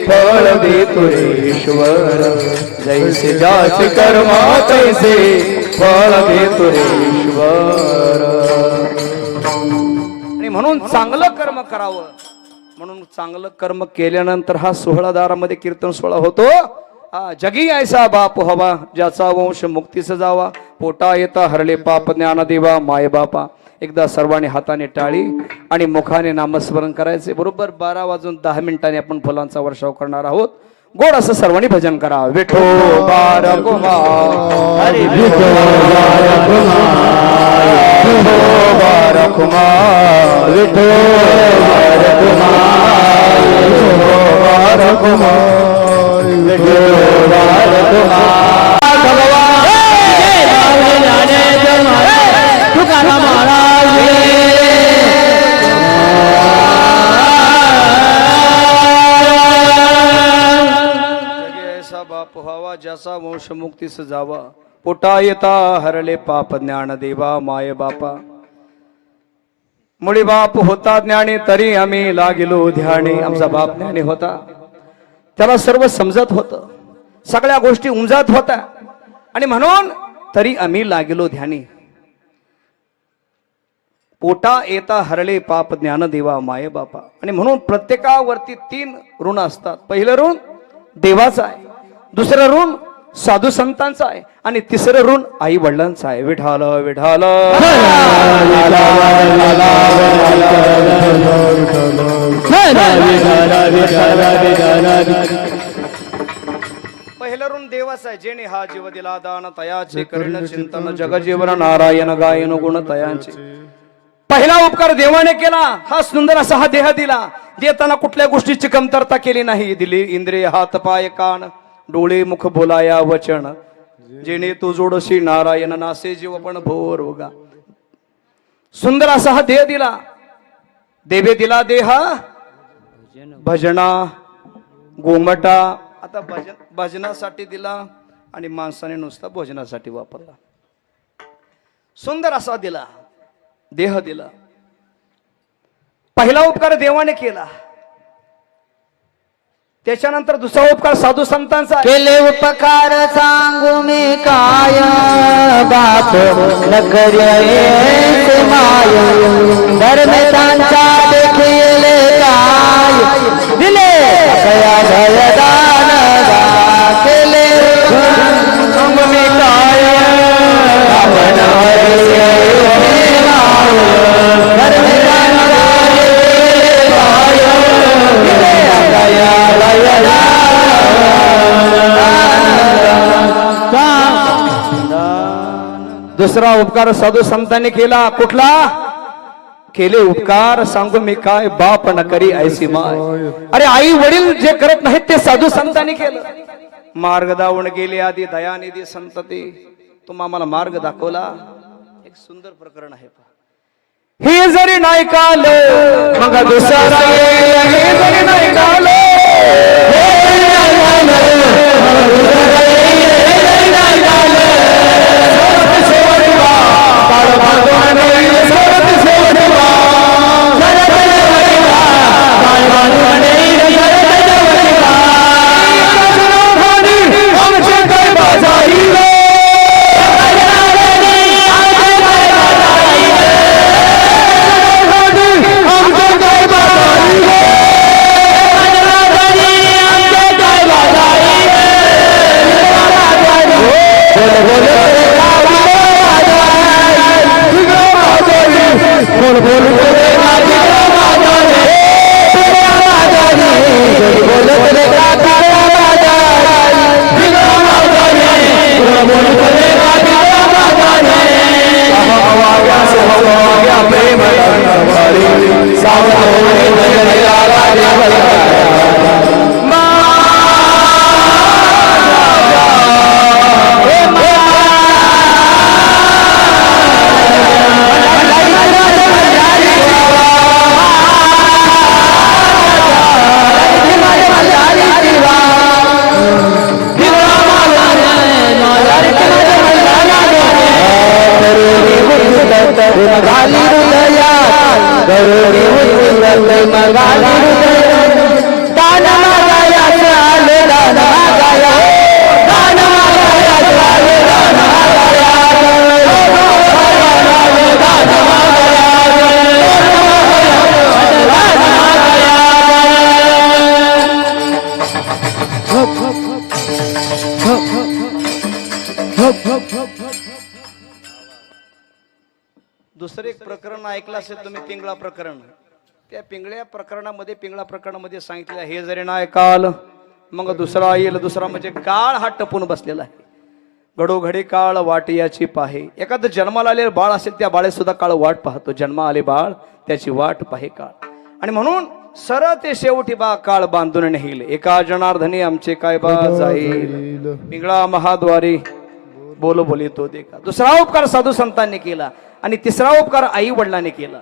फळ देतो ईश्वर. जैसे ज्याचे कर्म तैसे फळ देतो ईश्वर. म्हणून चांगलं कर्म करावं. म्हणून चांगलं कर्म केल्यानंतर हा 16 दारामध्ये कीर्तन सोहळा होतो. जगी ऐसा बाप हवा, ज्याचा वंश मुक्तीस जावा. पोटा येता हरले पाप ज्ञान देवा माय बापा. एकदा सर्वांनी हाताने टाळी आणि मुखाने नामस्मरण करायचे. बरोबर 12 वाजून 10 मिनिटांनी आपण फुलांचा वर्षाव करणार आहोत. गोड असं सर्वांनी भजन करा. विठो बारकुमा हरी विठो बारकुमा, विठो बारकुमा, विठो बारकुमा, विठो बारकुमा, विठो बारकुमा. तुकाराम महाराज बाप व्हावा, ज्याचा वंश मुक्तीस जावा. पोटा येता हरले पाप ज्ञान देवा माय बापा. मुळी बाप होता ज्ञानी, तरी आम्ही लागलो ध्यानी. आमचा बाप ज्ञानी होता, त्याला सर्व समजत होतं, सगळ्या गोष्टी उमजत होत्या. आणि म्हणून तरी आम्ही लागलो ध्यानी. पोटा येता हरले पाप ज्ञान देवा माय बापा. आणि म्हणून प्रत्येकावरती 3 ऋण असतात. पहिलं ऋण देवाचं आहे, दुसरं ऋण साधू संतांचा आहे आणि तिसरं ऋण आई वडिलांचा आहे. विठाल विठाल. पहिलं ऋण देवाचं आहे. जेणे हा जीव दिला दान, तयाचे कर्ण चिंतन जग जीवन नारायण गायन गुण तयांचे. पहिला उपकार देवाने केला. हा सुंदर असा हा देह दिला. देताना कुठल्या गोष्टीची कमतरता केली नाही. दिली इंद्रिय हात पाय कान डोळे मुख बोलाया वचन. जेणे तू जोडशी नारायण नासे जीव पण भोर होगा. सुंदर असा हा देह दिला. देवे दिला देह भजना गोमटा. आता भजनासाठी दिला आणि माणसाने नुसता भोजनासाठी वापरला. सुंदर असा दिला देह दिला. पहिला उपकार देवाने केला. त्याच्यानंतर दुसरा उपकार साधू संतांचा आहे. केले उपकार सांगू मी काय बाप न करे माय धर्म त्यांचा देखील काय दिले अकया भयदान केले सांगू मी काय बाप न करे माय धर्म त्यांचा देखील काय दिले अकया दुसरा उपकार साधू संतांनी केला कुठला केले उपकार सांगू मी काय बाप न करी ऐसी माय. अरे आई वडील जे करत नाहीत ते साधू संतांनी केलं. मार्ग दावून गेले आधी दयानिधी संतती तुम्हा आम्हाला मार्ग दाखवला. एक सुंदर प्रकरण आहे. हे जरी नाही कालं मग दुसरा येईल. हे जरी नाही कालं दुसरे एक प्रकरण ऐकलं असेल तुम्ही पिंगळा प्रकरण. त्या पिंगळा प्रकरणामध्ये सांगितलं हे जरी नाही काल मग दुसरा येईल. दुसरा म्हणजे काळ हा टपून बसलेला आहे. घडोघडी काळ वाट याची पाहे. एखादं जन्माला आलेलं बाळ असेल त्या बाळे सुद्धा काळ वाट पाहतो. जन्मा आले बाळ त्याची वाट पाहे काळ. आणि म्हणून सरळ ते शेवटी बा काळ बांधून नेईल. एका जनार्दनी आमचे काय बा जाईल. पिंगळा महाद्वारी बोलो बोलितो देखा. दुसरा उपकार साधू संतांनी केला आणि तिसरा उपकार आई वडिलांनी केला.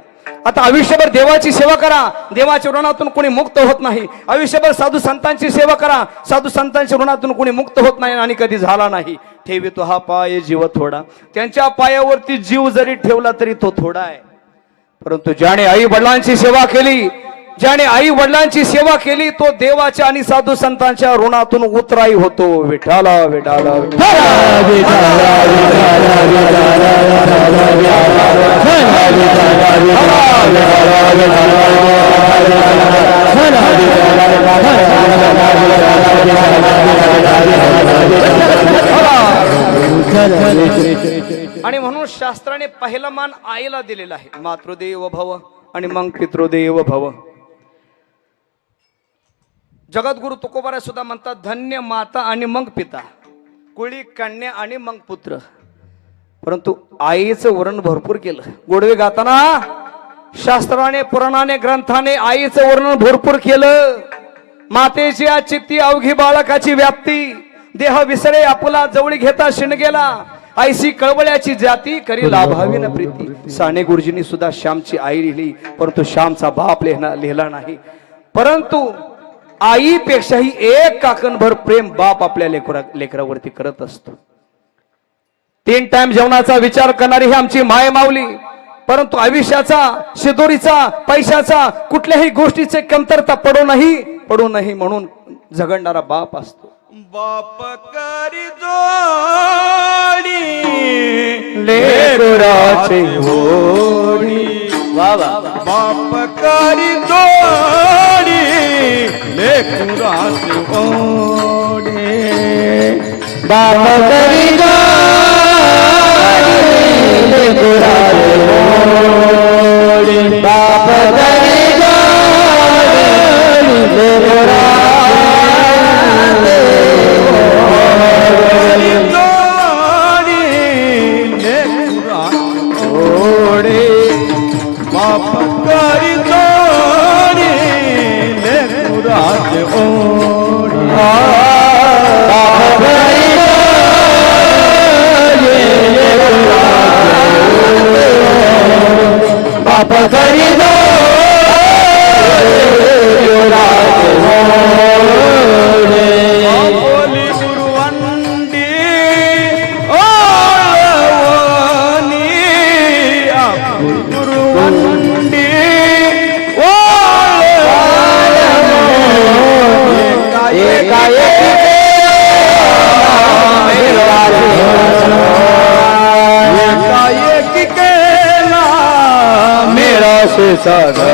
आता आयुष्यभर देवाची सेवा करा. देवाच्या ऋणातून कोणी मुक्त होत नाही. आयुष्यभर साधू संतांची सेवा करा. साधू संतांच्या ऋणातून कोणी मुक्त होत नाही आणि कधी झाला नाही. ठेवितो हा पाय जीव थोडा. त्यांच्या पायावरती जीव जरी ठेवला तरी तो थोडा आहे. परंतु ज्याने आई वडिलांची सेवा केली, ज्याने आई वडिलांची सेवा केली तो देवाच्या आणि साधू संतांच्या ऋणातून उतराई होतो. विठाला विठाला आणि म्हणून शास्त्राने पहिला मान आईला दिलेला आहे. मातृदेव भव आणि मग पितृदेव भव. जगद्गुरु तुकोबाराय सुद्धा म्हणतात धन्य माता आणि मग पिता, कुळी कन्या आणि मग पुत्र. परंतु आईचं वर्णन भरपूर केलं. गोडवे गाताना शास्त्राने पुराणाने ग्रंथाने आईचं वर्णन भरपूर केलं. मातेची चित्ती अवघी बाळकाची व्याप्ती, देह विसरे आपुला जवळी घेता शिणगेला, ऐसी कळवळ्याची जाती करी लाभावी न प्रीती. साने गुरुजींनी सुद्धा श्यामची आई लिहिली, परंतु श्यामचा बाप लिहिला नाही. परंतु आईपेक्षाही एक काकणभर प्रेम बाप आपल्या लेकरावरती करत असतो. 3 टाइम जेवणाचा विचार करणारी ही आमची माय माऊली. परंतु आयुष्याचा, शिदोरीचा, पैशाचा, कुठल्याही गोष्टीचे कमतरता पडू नाही म्हणून झगडणारा बाप असतो. बाप करी जोडी लेकराची ओढी. वा वा. बाप करी जोडी लेकराची ओढी. बाप करी जोडी लेकराची ओढी. बाप करी जोडी लेकराची जोडी लेकराची ओढी. बाप करी जोडी लेकराची ओढी. बाप करी बोली गुरुवंडी ओळवणी. गुरुवंडी एकाएकी केला मेरा से साधा.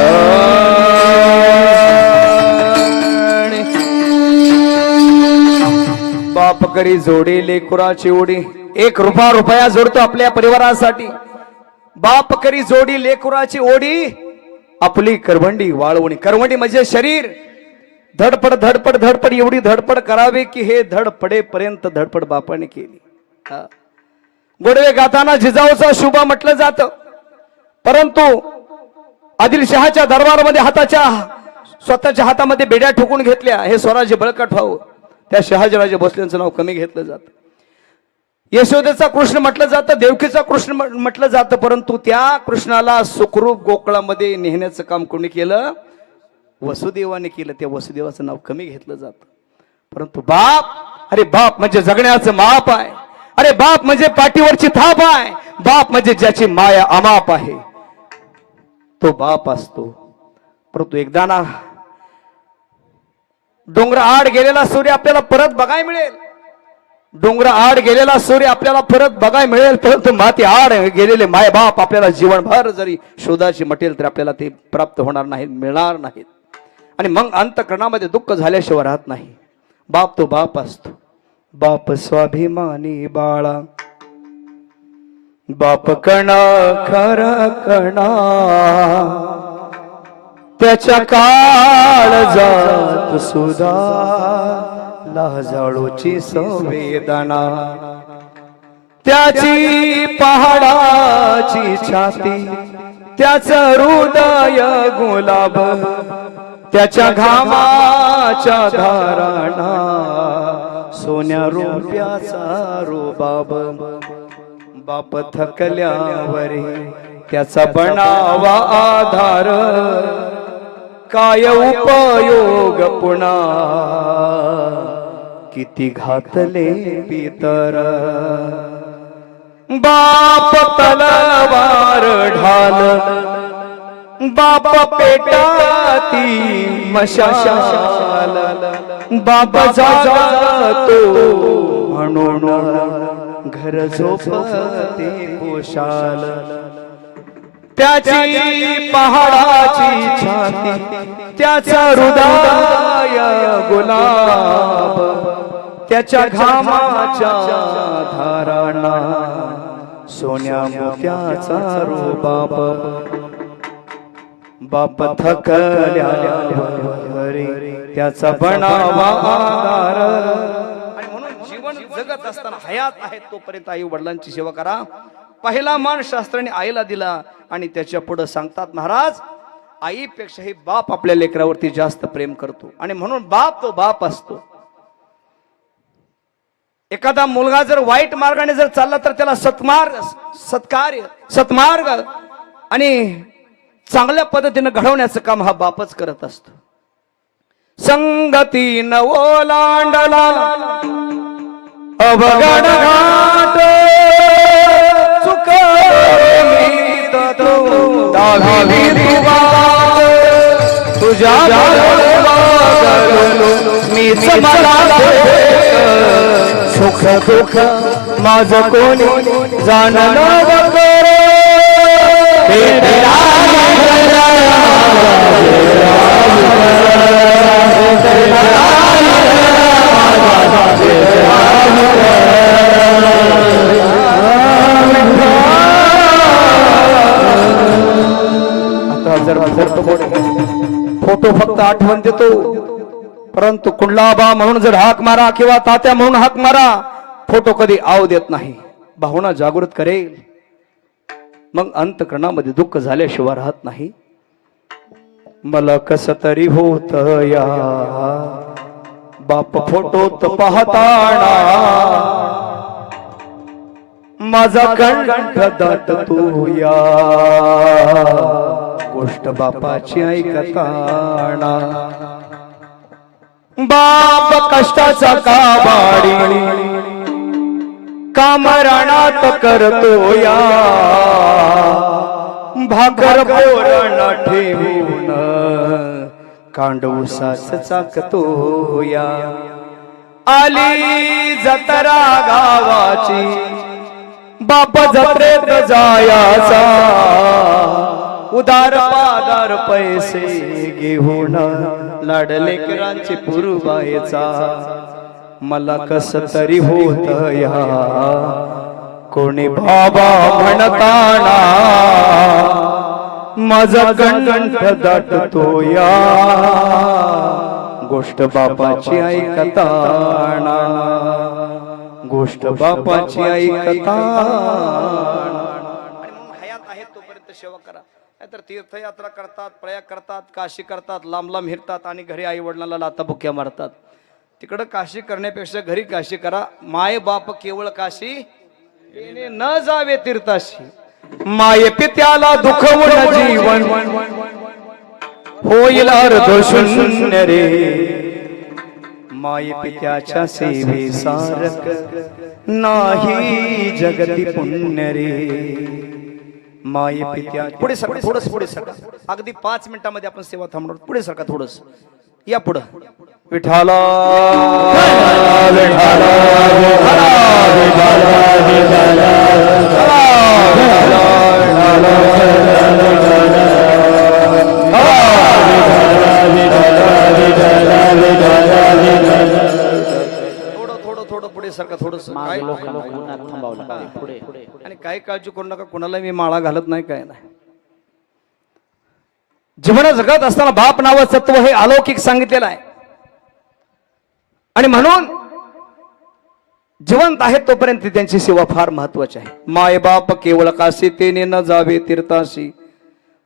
बाप करी जोडी लेकुराची ओढी. 1 रुपया जोडतो आपल्या परिवारासाठी. बाप करी जोडी लेकुराची ओढी. आपली करवंडी वाळवणी. करवंडी म्हणजे शरीर. धडपड धडपड धडपड एवढी धडपड करावी की हे धडपडेपर्यंत धडपड बापाने केली. हा. गोडवे गाताना जिजाऊचा शुभ म्हटलं जातं, परंतु आदिलशहाच्या दरबारामध्ये स्वतःच्या हातामध्ये बेड्या ठोकून घेतल्या. हे स्वराज्य बळकट व्हावं, त्या शहाजीराजे भोसलेंचं नाव कमी घेतलं जातं. यशोदेचा कृष्ण म्हटलं जातं, देवकीचा कृष्ण म्हटलं जातं, परंतु त्या कृष्णाला सुखरूप गोकुळामध्ये नेण्याचं काम कोणी केलं? वसुदेवाने केलं. त्या वसुदेवाचं नाव कमी घेतलं जातं. परंतु बाप, अरे बाप म्हणजे जगण्याचं माप आहे. अरे बाप म्हणजे पाठीवरची थाप आहे. बाप म्हणजे ज्याची माया अमाप आहे, तो बाप असतो. परंतु एकदा ना डोंगर आड गेलेला सूर्य आपल्याला परत बघायला मिळेल. डोंगर आड गेलेला सूर्य आपल्याला परत बघायला मिळेल, परंतु माती आड गेलेले मायबाप आपल्याला जीवनभर जरी शोधाची म्हटेल तरी आपल्याला ते प्राप्त होणार नाहीत, मिळणार नाहीत. आणि मग अंतःकरणामध्ये दुःख झाल्याशिवाय राहत नाही. बाप तो बाप असतो. बाप स्वाभिमानी बाळा, बाप कणा खरा कणा, त्याच्या काळ जात सुधा लाजाळूची संवेदना. त्याची पहाडाची छाती, त्याचं हृदय गुलाब, त्याच्या घामाच्या धारणा सोन्या रुपयाचा रुबाब. बाप थकल्यावरी त्याचा बनावा आधार, काय उपयोग पुन्हा किती घातले पितर. बाप तलवार ढाल, बाप पेटाती मशाल, बाप जातो म्हणून घर झोपते पोशाल. त्याची पहाडाची छाती, त्याचा हृदय गुलाब, त्याच्या घामाच्या धारणा सोन्या मोत्याचा रुबाब. बाप थकल्यावरी त्याचा बनावा आधार. आणि म्हणून जीवन जगत असताना हयात आहे तोपर्यंत आई वडिलांची सेवा करा. पहिला मान शास्त्राने आईला दिला आणि त्याच्या पुढे सांगतात महाराज, आईपेक्षाही बाप आपल्या लेकरावरती जास्त प्रेम करतो. आणि म्हणून बाप तो बाप असतो. एखादा मुलगा जर वाईट मार्गाने जर चालला तर त्याला सत्मार्ग आणि चांगल्या पद्धतीने घडवण्याचं काम हा बापच करत असतो. संगती न ओलांडला अवघड घाट, चुकवीत तू दाविली तुझ्या मी मीच मला सुख दुःख माझ कोणी जाणलं वगैरे आता जर फोटो फक्त आठवण देतो, परंतु कुंडलाबा म्हणून जर हाक मारा किंवा तात्या म्हणून हाक मारा, फोटो कधी आव देत नाही, भावना जागृत करेल, मग अंतकरणामध्ये दुःख झाल्याशिवाय राहत नाही. मला कस तरी होत या बाप फोटोत पाहताना, माझा कंठ दाटतो या गोष्ट बापाची ऐकताना. बाप कष्टाचा काबाडी कामराणात करतो या, भाकर पोरण ठेवून कांडूसास चाकतो या. आली जत्रा गावाची बाप जत्रेत जायाचा, उदार पादार पैसे घेऊन लाडलेकरांची पुरवायचा. मला कस तरी होत या कोणी बाबा म्हणताना, माझा कंठ दाटतो या गोष्ट बापाची ऐकताना, गोष्ट बापाची ऐकताना. हयात आहे तोपर्यंत सेवा करा, नाहीतर तीर्थयात्रा करतात, प्रयाग करतात, काशी करतात, लांब लांब हिरतात आणि घरी आई वडिलांना लाता बुक्या मारतात. तिकडं काशी करण्यापेक्षा घरी काशी करा. माय बाप केवळ काशी येणे न जावे तीर्थाशी, माये पित्याला दुखवून जीवन होईल अर्ध शून्य रे. माये पित्याच्या सेवे सारक नाही जगती पुण्य रे. माये पित्या पुढे सरका, थोडस पुढे सरका, अगदी 5 मिनिटांमध्ये आपण सेवा थांबणार. पुढे सरका थोडस, या पुढं. विठाला विठाला थोडं पुढे सरका, थोडस. आणि काही काळजी करू नका, कोणाला मी माळा घालत नाही, काय नाही. जीवन जगत असताना बाप नावाचं तत्व हे अलौकिक सांगितलेलं आहे, आणि म्हणून जिवंत आहेत तोपर्यंत त्यांची सेवा फार महत्वाची आहे. माय बाप केवळ काशी तेने न जावे तीर्थाशी,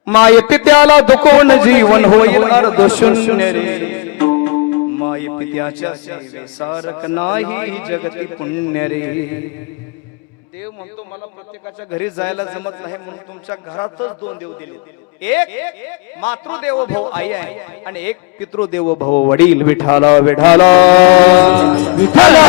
माय पित्याला दुखवून जीवन होईल अर्ध शून्य रे. माय पित्याच्या सेवे सारक नाही जगती पुण्य रे. देव म्हणतो मला प्रत्येकाच्या घरी जायला जमत नाही, म्हणून तुमच्या घरातच 2 देव दिले. एक मातृदेव भव आई आहे आणि एक पितृदेव भव वडील. विठाला विठाला विठाला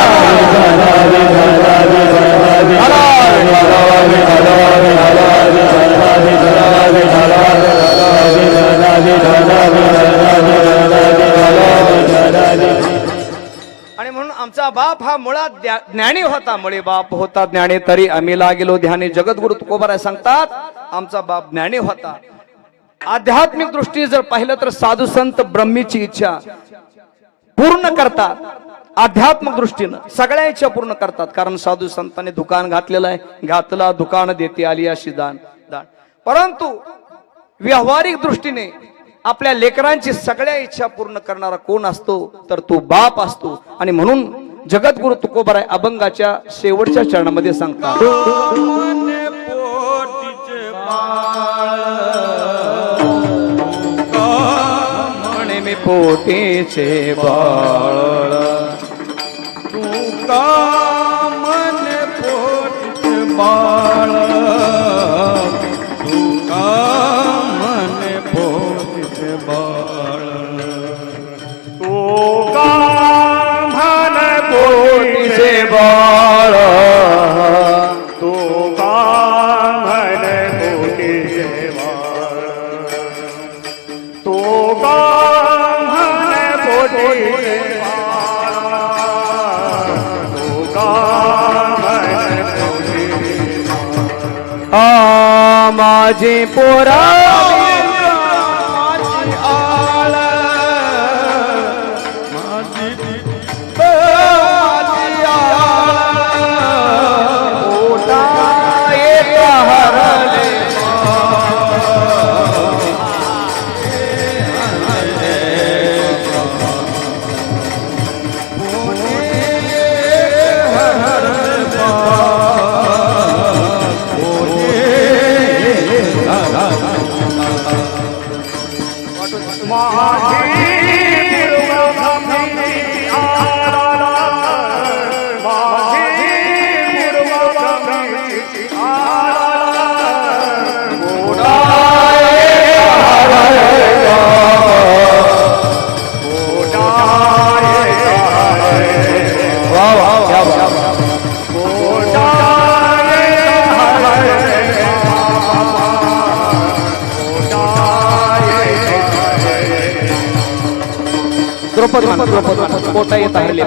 आणि म्हणून आमचा बाप हा मुळात ज्ञानी होता. मुळे बाप होता ज्ञानी, तरी आम्ही लागेलो ध्यानी. जगद्गुरु तुकोबाराय सांगतात आमचा बाप ज्ञानी होता. आध्यात्मिक दृष्टीने जर पाहिलं तर साधू संत ब्रह्मीची इच्छा पूर्ण करतात. आध्यात्मिक दृष्टीनं सगळ्या इच्छा पूर्ण करतात, कारण साधू संतांनी दुकान घातलेलं आहे, घातला दुकान देते आली अशी दान. परंतु व्यावहारिक दृष्टीने आपल्या लेकरांची सगळ्या इच्छा पूर्ण करणारा कोण असतो तर तो बाप असतो. आणि म्हणून जगद्गुरु तुकोबाराय अभंगाच्या शेवटच्या चरणामध्ये सांगतात, पोटीचे बाळ तुका मन पोटीचे बाळ, तुका मन पोटीचे बाळ, तुका मन पोटीचे बाळ, तुका मन पोटीचे बाळ, तुका माझे पोरा द्रौपदी पोटा येत आहे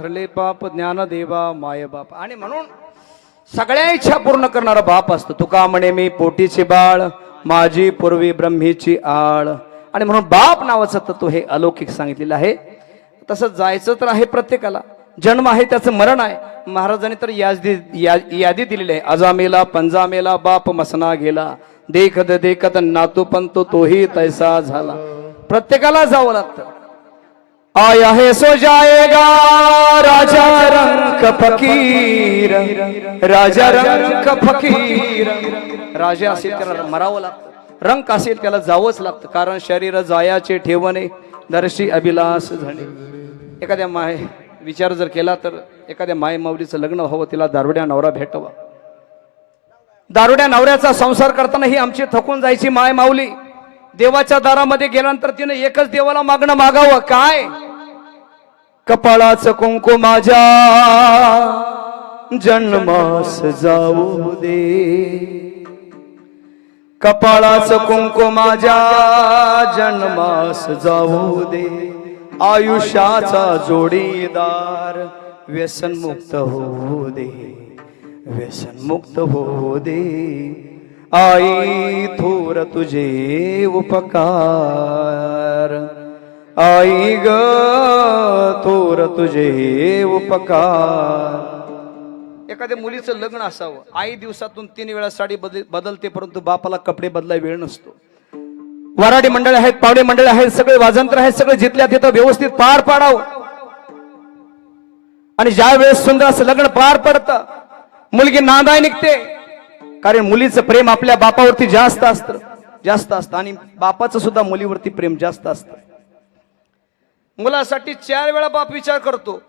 हरले पाप ज्ञानदेवा माय बाप. आणि म्हणून सगळ्या इच्छा पूर्ण करणारा बाप असतो. तुका म्हणे मी पोटीचे बाळ माझी पूर्वी ब्रह्मीची आळ. आणि म्हणून बाप नावाचं तत्व हे अलौकिक सांगितलेलं आहे. तसं जायचं तर आहे प्रत्येकाला. जन्म आहे त्याचं मरण आहे. महाराजांनी तर यादी दिलेली आहे. अजामेला पंजामेला बाप मसना गेला देखत देखत नातू पण तोही तैसा झाला. प्रत्येकाला जावं लागतं. आया है सो जाएगा राजा रंग फकीर राजा रंग फकीर. राजा असेल त्याला मरावं लागतं. रंग असेल त्याला जावंच लागतं. कारण शरीर जायाचे ठेवणे दर्शी अभिलाष झाणे. एखाद्या माय विचार जर केला तर एखाद्या माय माऊलीचं लग्न व्हावं तिला दारुड्या नवरा भेटावा. दारुड्या नवऱ्याचा संसार करताना ही आमची थकून जायची माय माऊली देवाच्या दारामध्ये गेल्यानंतर तिने एकच देवाला मागणं मागावं. काय कपाळाचं कुंकू माझ्या जन्मास जाऊ दे, कपाळाचं कुंकू माझ्या जन्मास जाऊ दे, आयुष्याचा जोडीदार व्यसनमुक्त होऊ दे, व्यसनमुक्त होऊ दे, आई थोर तुझे उपकार, आई ग थोर तुझे उपकार. एखाद्या मुलीचं लग्न असावं, आई दिवसातून 3 वेळा साडी बदलते, परंतु बापाला कपडे बदलाय वेळ नसतो. वराडी मंडळ आहेत, पावडे मंडळ आहेत, सगळे वाजंत्र आहेत, सगळे जिथल्या तिथं व्यवस्थित पार पाडावं. आणि ज्या वेळेस सुंदर असं लग्न पार पडतं, मुलगी नांदाय निघते, कारण मुलीचं प्रेम आपल्या बापावरती जास्त असतं आणि बापाचं सुद्धा मुलीवरती प्रेम जास्त असतं. मुलासाठी 4 वेळा बाप विचार करतो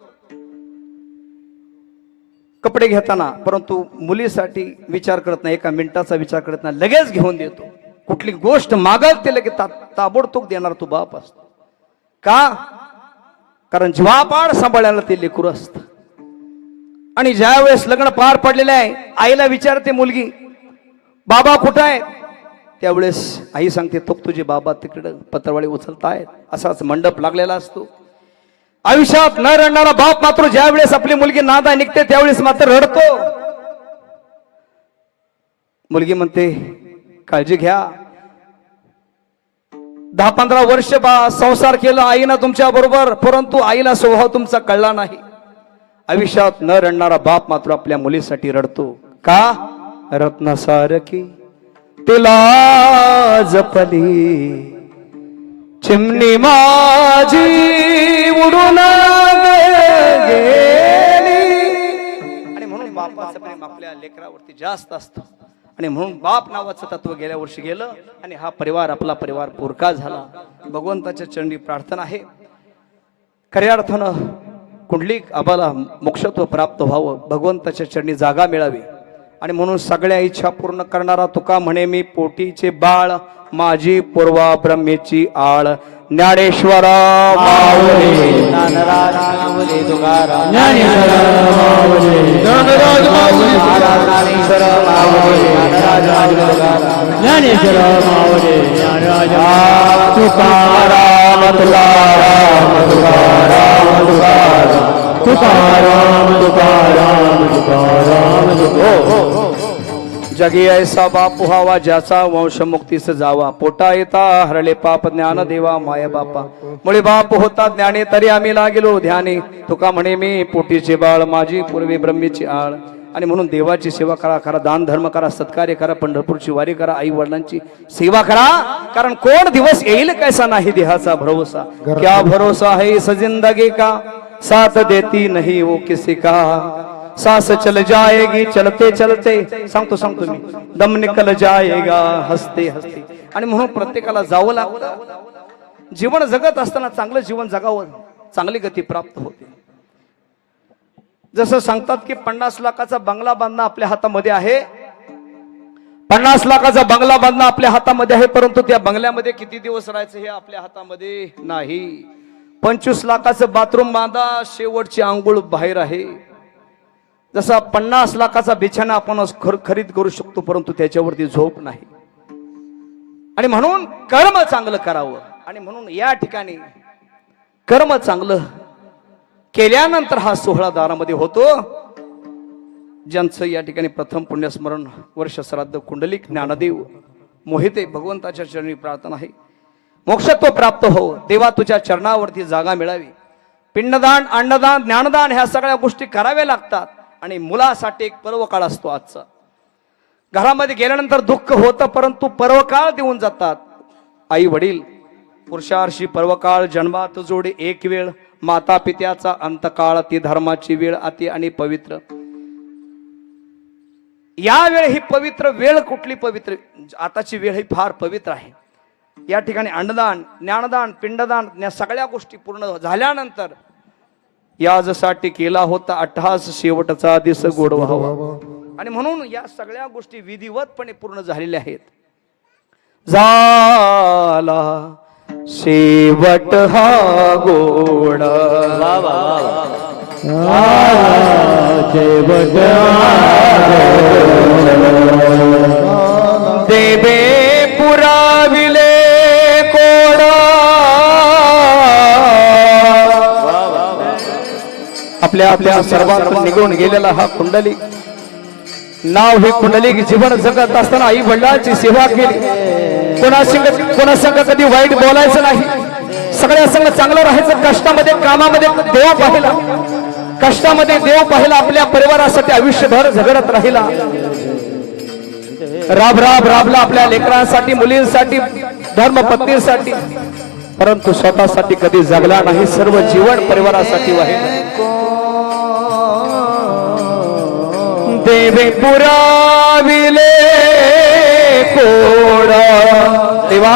कपडे घेताना, परंतु मुलीसाठी विचार करत नाही, 1 मिनिटाचा विचार करत नाही, लगेच घेऊन देतो. कुठली गोष्ट मागल ते लगेच ताबडतोब देणार तो बाप असतो. का? कारण जीवापाड सांभाळायला ते लेकरू असतं. आणि ज्या वेळेस लग्न पार पडलेलं आहे, आईला विचारते मुलगी, बाबा कुठं आहे? त्यावेळेस आई सांगते, तो तुझे बाबा तिकडं पत्रवाळी उचलतायत. असाच मंडप लागलेला असतो. आयुष्यात न रडणारा बाप मात्र ज्या वेळेस आपली मुलगी नांदा निघते त्यावेळेस मात्र रडतो. मुलगी म्हणते, काळजी घ्या, 10-15 वर्ष संसार केला आईनं तुमच्या बरोबर, परंतु आईला स्वभाव तुमचा कळला नाही. आयुष्यात न रडणारा बाप मात्र आपल्या मुलीसाठी रडतो. का? रत्नासारखी तिला जपली चिमणी माझी उडून गेली. आणि म्हणून बापाचं प्रेम आपल्या लेकरावरती जास्त असतं. आणि म्हणून बाप नावाचं तत्व गेल्या वर्षी गेलं आणि हा परिवार आपला परिवार पुरका झाला. भगवंताच्या चरणी प्रार्थना आहे, खऱ्या अर्थानं कुंडलिक आबाला मोक्षत्व प्राप्त व्हावं, भगवंताच्या चरणी जागा मिळावी. आणि म्हणून सगळ्या इच्छा पूर्ण करणारा तुका म्हणे, मी पोटीचे बाळ, माझी पूर्वा ब्रह्मेची आळ. ज्ञानेश्वरा माऊली, ज्ञानराज माऊली, तुकाराम ज्ञानेश्वर माऊली, ज्ञानराज माऊली, ज्ञानेश्वर माऊली, ज्ञानराज माऊली, तुकाराम ज्ञानेश्वर माऊली, ज्ञानराज तुकाराम, तुकाराम, तुकाराम, तुकाराम, तुकाराम, तुकाराम, तुकाराम, तुकाराम. जगी ऐसा बाप व्हावा, ज्याचा वंश मुक्तीस जावा. पोटा येता हरले पाप, ज्ञान देवा माय बापा. मुळे बाप होता ज्ञाने, तरी आम्ही लागेलो ध्याने. तुका म्हणे, मी पोटीचे बाळ, माझी पूर्वी ब्रह्मीची आळ. आणि म्हणून देवाची सेवा करा, खरा दान धर्म करा, सत्कार्य करा, पंढरपूरची वारी करा, आई वडिलांची सेवा करा. कारण कोण दिवस येईल कैसा नाही देहाचा भरोसा. क्या भरोसा है इस जिंदगी का, साथ देती नहीं वो किसी का. सांस चल जाएगी चलते चलते, सांगतो मी, दम निकल जाएगा हसते हसते. आणि म्हणून प्रत्येकाला जावं लागतं. जीवन जगत असताना चांगलं जीवन जगावं, चांगली गती प्राप्त होते. जसं सांगतात की 50 लाखाचा बंगला बांधणं आपल्या हातामध्ये आहे, 50 लाखाचा बंगला बांधणं आपल्या हातामध्ये आहे, परंतु त्या बंगल्यामध्ये किती दिवस राहायचं हे आपल्या हातामध्ये नाही. 25 लाखाचं बाथरूम बांधा, शेवटची आंघोळ बाहेर आहे. जसा 50 लाखाचा बिछाना आपण खरीद करू शकतो, परंतु त्याच्यावरती झोप नाही. आणि म्हणून कर्म चांगलं करावं. आणि म्हणून या ठिकाणी कर्म चांगलं केल्यानंतर हा सोहळा दारामध्ये होतो. ज्यांचं या ठिकाणी प्रथम पुण्यस्मरण वर्ष श्राद्ध कुंडलिक ज्ञानदेव मोहिते, भगवंताच्या चरणी प्रार्थना आहे, मोक्षत्व प्राप्त हो, देवा तुझ्या चरणावरती जागा मिळावी. पिंडदान, अन्नदान, ज्ञानदान ह्या सगळ्या गोष्टी कराव्या लागतात. आणि मुलासाठी एक पर्वकाळ असतो आजचा. घरामध्ये गेल्यानंतर दुःख होतं, परंतु पर्वकाळ देऊन जातात आई वडील. पुरुषार्षी पर्वकाळ, जन्मात जोडे एक वेळ, माता पित्याचा अंतकाळ, ती धर्माची वेळ अति आणि पवित्र. या वेळ ही पवित्र वेळ, कुठली पवित्र, आताची वेळ ही फार पवित्र आहे. या ठिकाणी अन्नदान, ज्ञानदान, पिंडदान या सगळ्या गोष्टी पूर्ण झाल्यानंतर याजसाठी केला होता अट्टहास, शेवटचा दिस गोड व्हावा. आणि म्हणून या सगळ्या गोष्टी विधिवतपणे पूर्ण झालेल्या आहेत. झाला शेवट हा गोड देवे पुराविले कोड आपल्या सर्वात निघून गेलेला हा कुंडली नाव हे कुंडलिक जीवन जगत असताना आई वडिलांची सेवा केली कोणासंग कधी वाईट बोलायचं नाही सगळ्या संग चांगलं राहायचं कष्टामध्ये कामामध्ये देव पाहिला कष्टामध्ये देव पाहिला आपल्या परिवारासाठी आयुष्यभर झगडत राहिला राबला आपल्या लेकरांसाठी मुलींसाठी धर्मपत्नीसाठी परंतु स्वतःसाठी कधी जगला नाही सर्व जीवन परिवारासाठी वाहिलं देवे पुराविले कोड देवा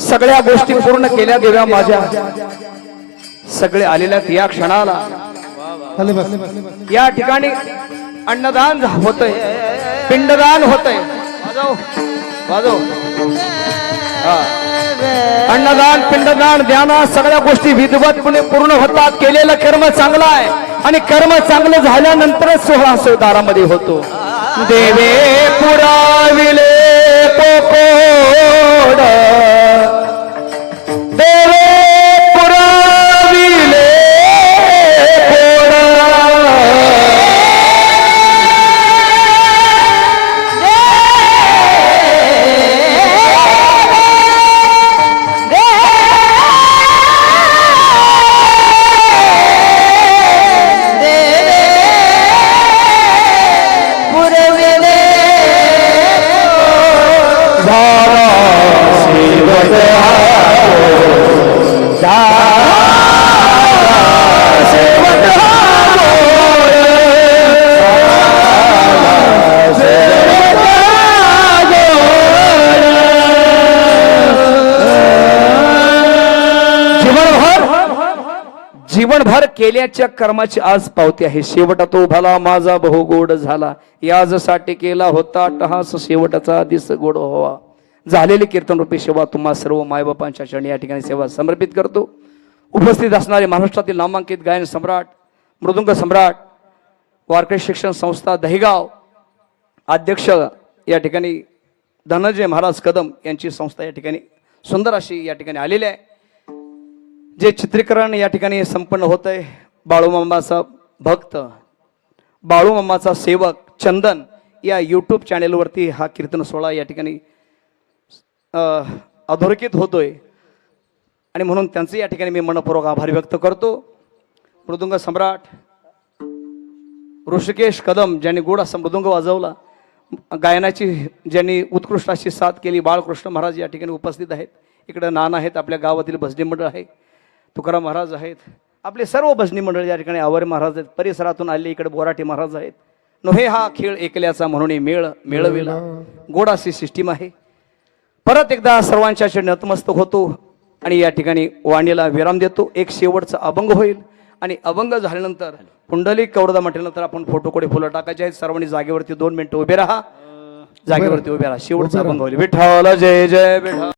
सगळ्या गोष्टी पूर्ण केल्या देव्या माझ्या सगळे आलेल्या या क्षणाला या ठिकाणी अन्नदान होतंय पिंडदान होतंय वाजव अन्नदान पिंडदान ध्याना सगळ्या गोष्टी विधिवतपणे पूर्ण होतात केलेलं कर्म चांगलं आहे आणि कर्म चांगलं झाल्यानंतरच सोहळा दारामध्ये होतो देवे पुराविले पोकोड देवे पुराविले कोड जीवनभर केल्याच्या कर्माची आज पावती आहे शेवटा तो भला माझा बहु गोड झाला याजसाठी केला होता टहास शेवटाचा दिस गोड व्हावा झालेली कीर्तन रूपी सेवा तुम्हा सर्व मायबापांच्या चरणी या ठिकाणी सेवा समर्पित करतो उपस्थित असणारे महाराष्ट्रातील नामांकित गायन सम्राट मृदुंग सम्राट वारकरी शिक्षण संस्था दहिगाव अध्यक्ष या ठिकाणी धनंजय महाराज कदम यांची संस्था या ठिकाणी सुंदर अशी या ठिकाणी आलेली आहे जे चित्रीकरण या ठिकाणी संपन्न होत आहे बाळूमामाचा भक्त बाळूमामाचा सेवक चंदन या यूट्यूब चॅनेलवरती हा कीर्तन सोहळा या ठिकाणी अधोरेखित होतोय आणि म्हणून त्यांचे या ठिकाणी मी मनपूर्वक आभार व्यक्त करतो मृदुंग सम्राट ऋषिकेश कदम ज्यांनी गोड असा मृदुंग वाजवला गायनाची ज्यांनी उत्कृष्ट अशी साथ केली बाळकृष्ण महाराज या ठिकाणी उपस्थित आहेत इकडे नाना आहेत आपल्या गावातील भजनी मंडळ आहे तुकाराम महाराज आहेत आपले सर्व भजनी मंडळ या ठिकाणी आवारे महाराज आहेत परिसरातून आले इकडे बोराटे महाराज आहेत नव्हे हा खेळ ऐकल्याचा म्हणून मेळविला गोड अशी सिस्टीम आहे परत एकदा सर्वांच्या चरणी नतमस्तक होतो आणि या ठिकाणी वाणीला विराम देतो एक शेवटचा अभंग होईल आणि अभंग झाल्यानंतर पुंडलिक कवडदा म्हटल्यानंतर आपण फोटोकडे फुलं टाकायचे आहेत सर्वांनी जागेवरती 2 मिनिटं उभे राहा जागेवरती उभे राहा शेवटचा अभंग होईल विठ्ठल जय जय विठ्ठल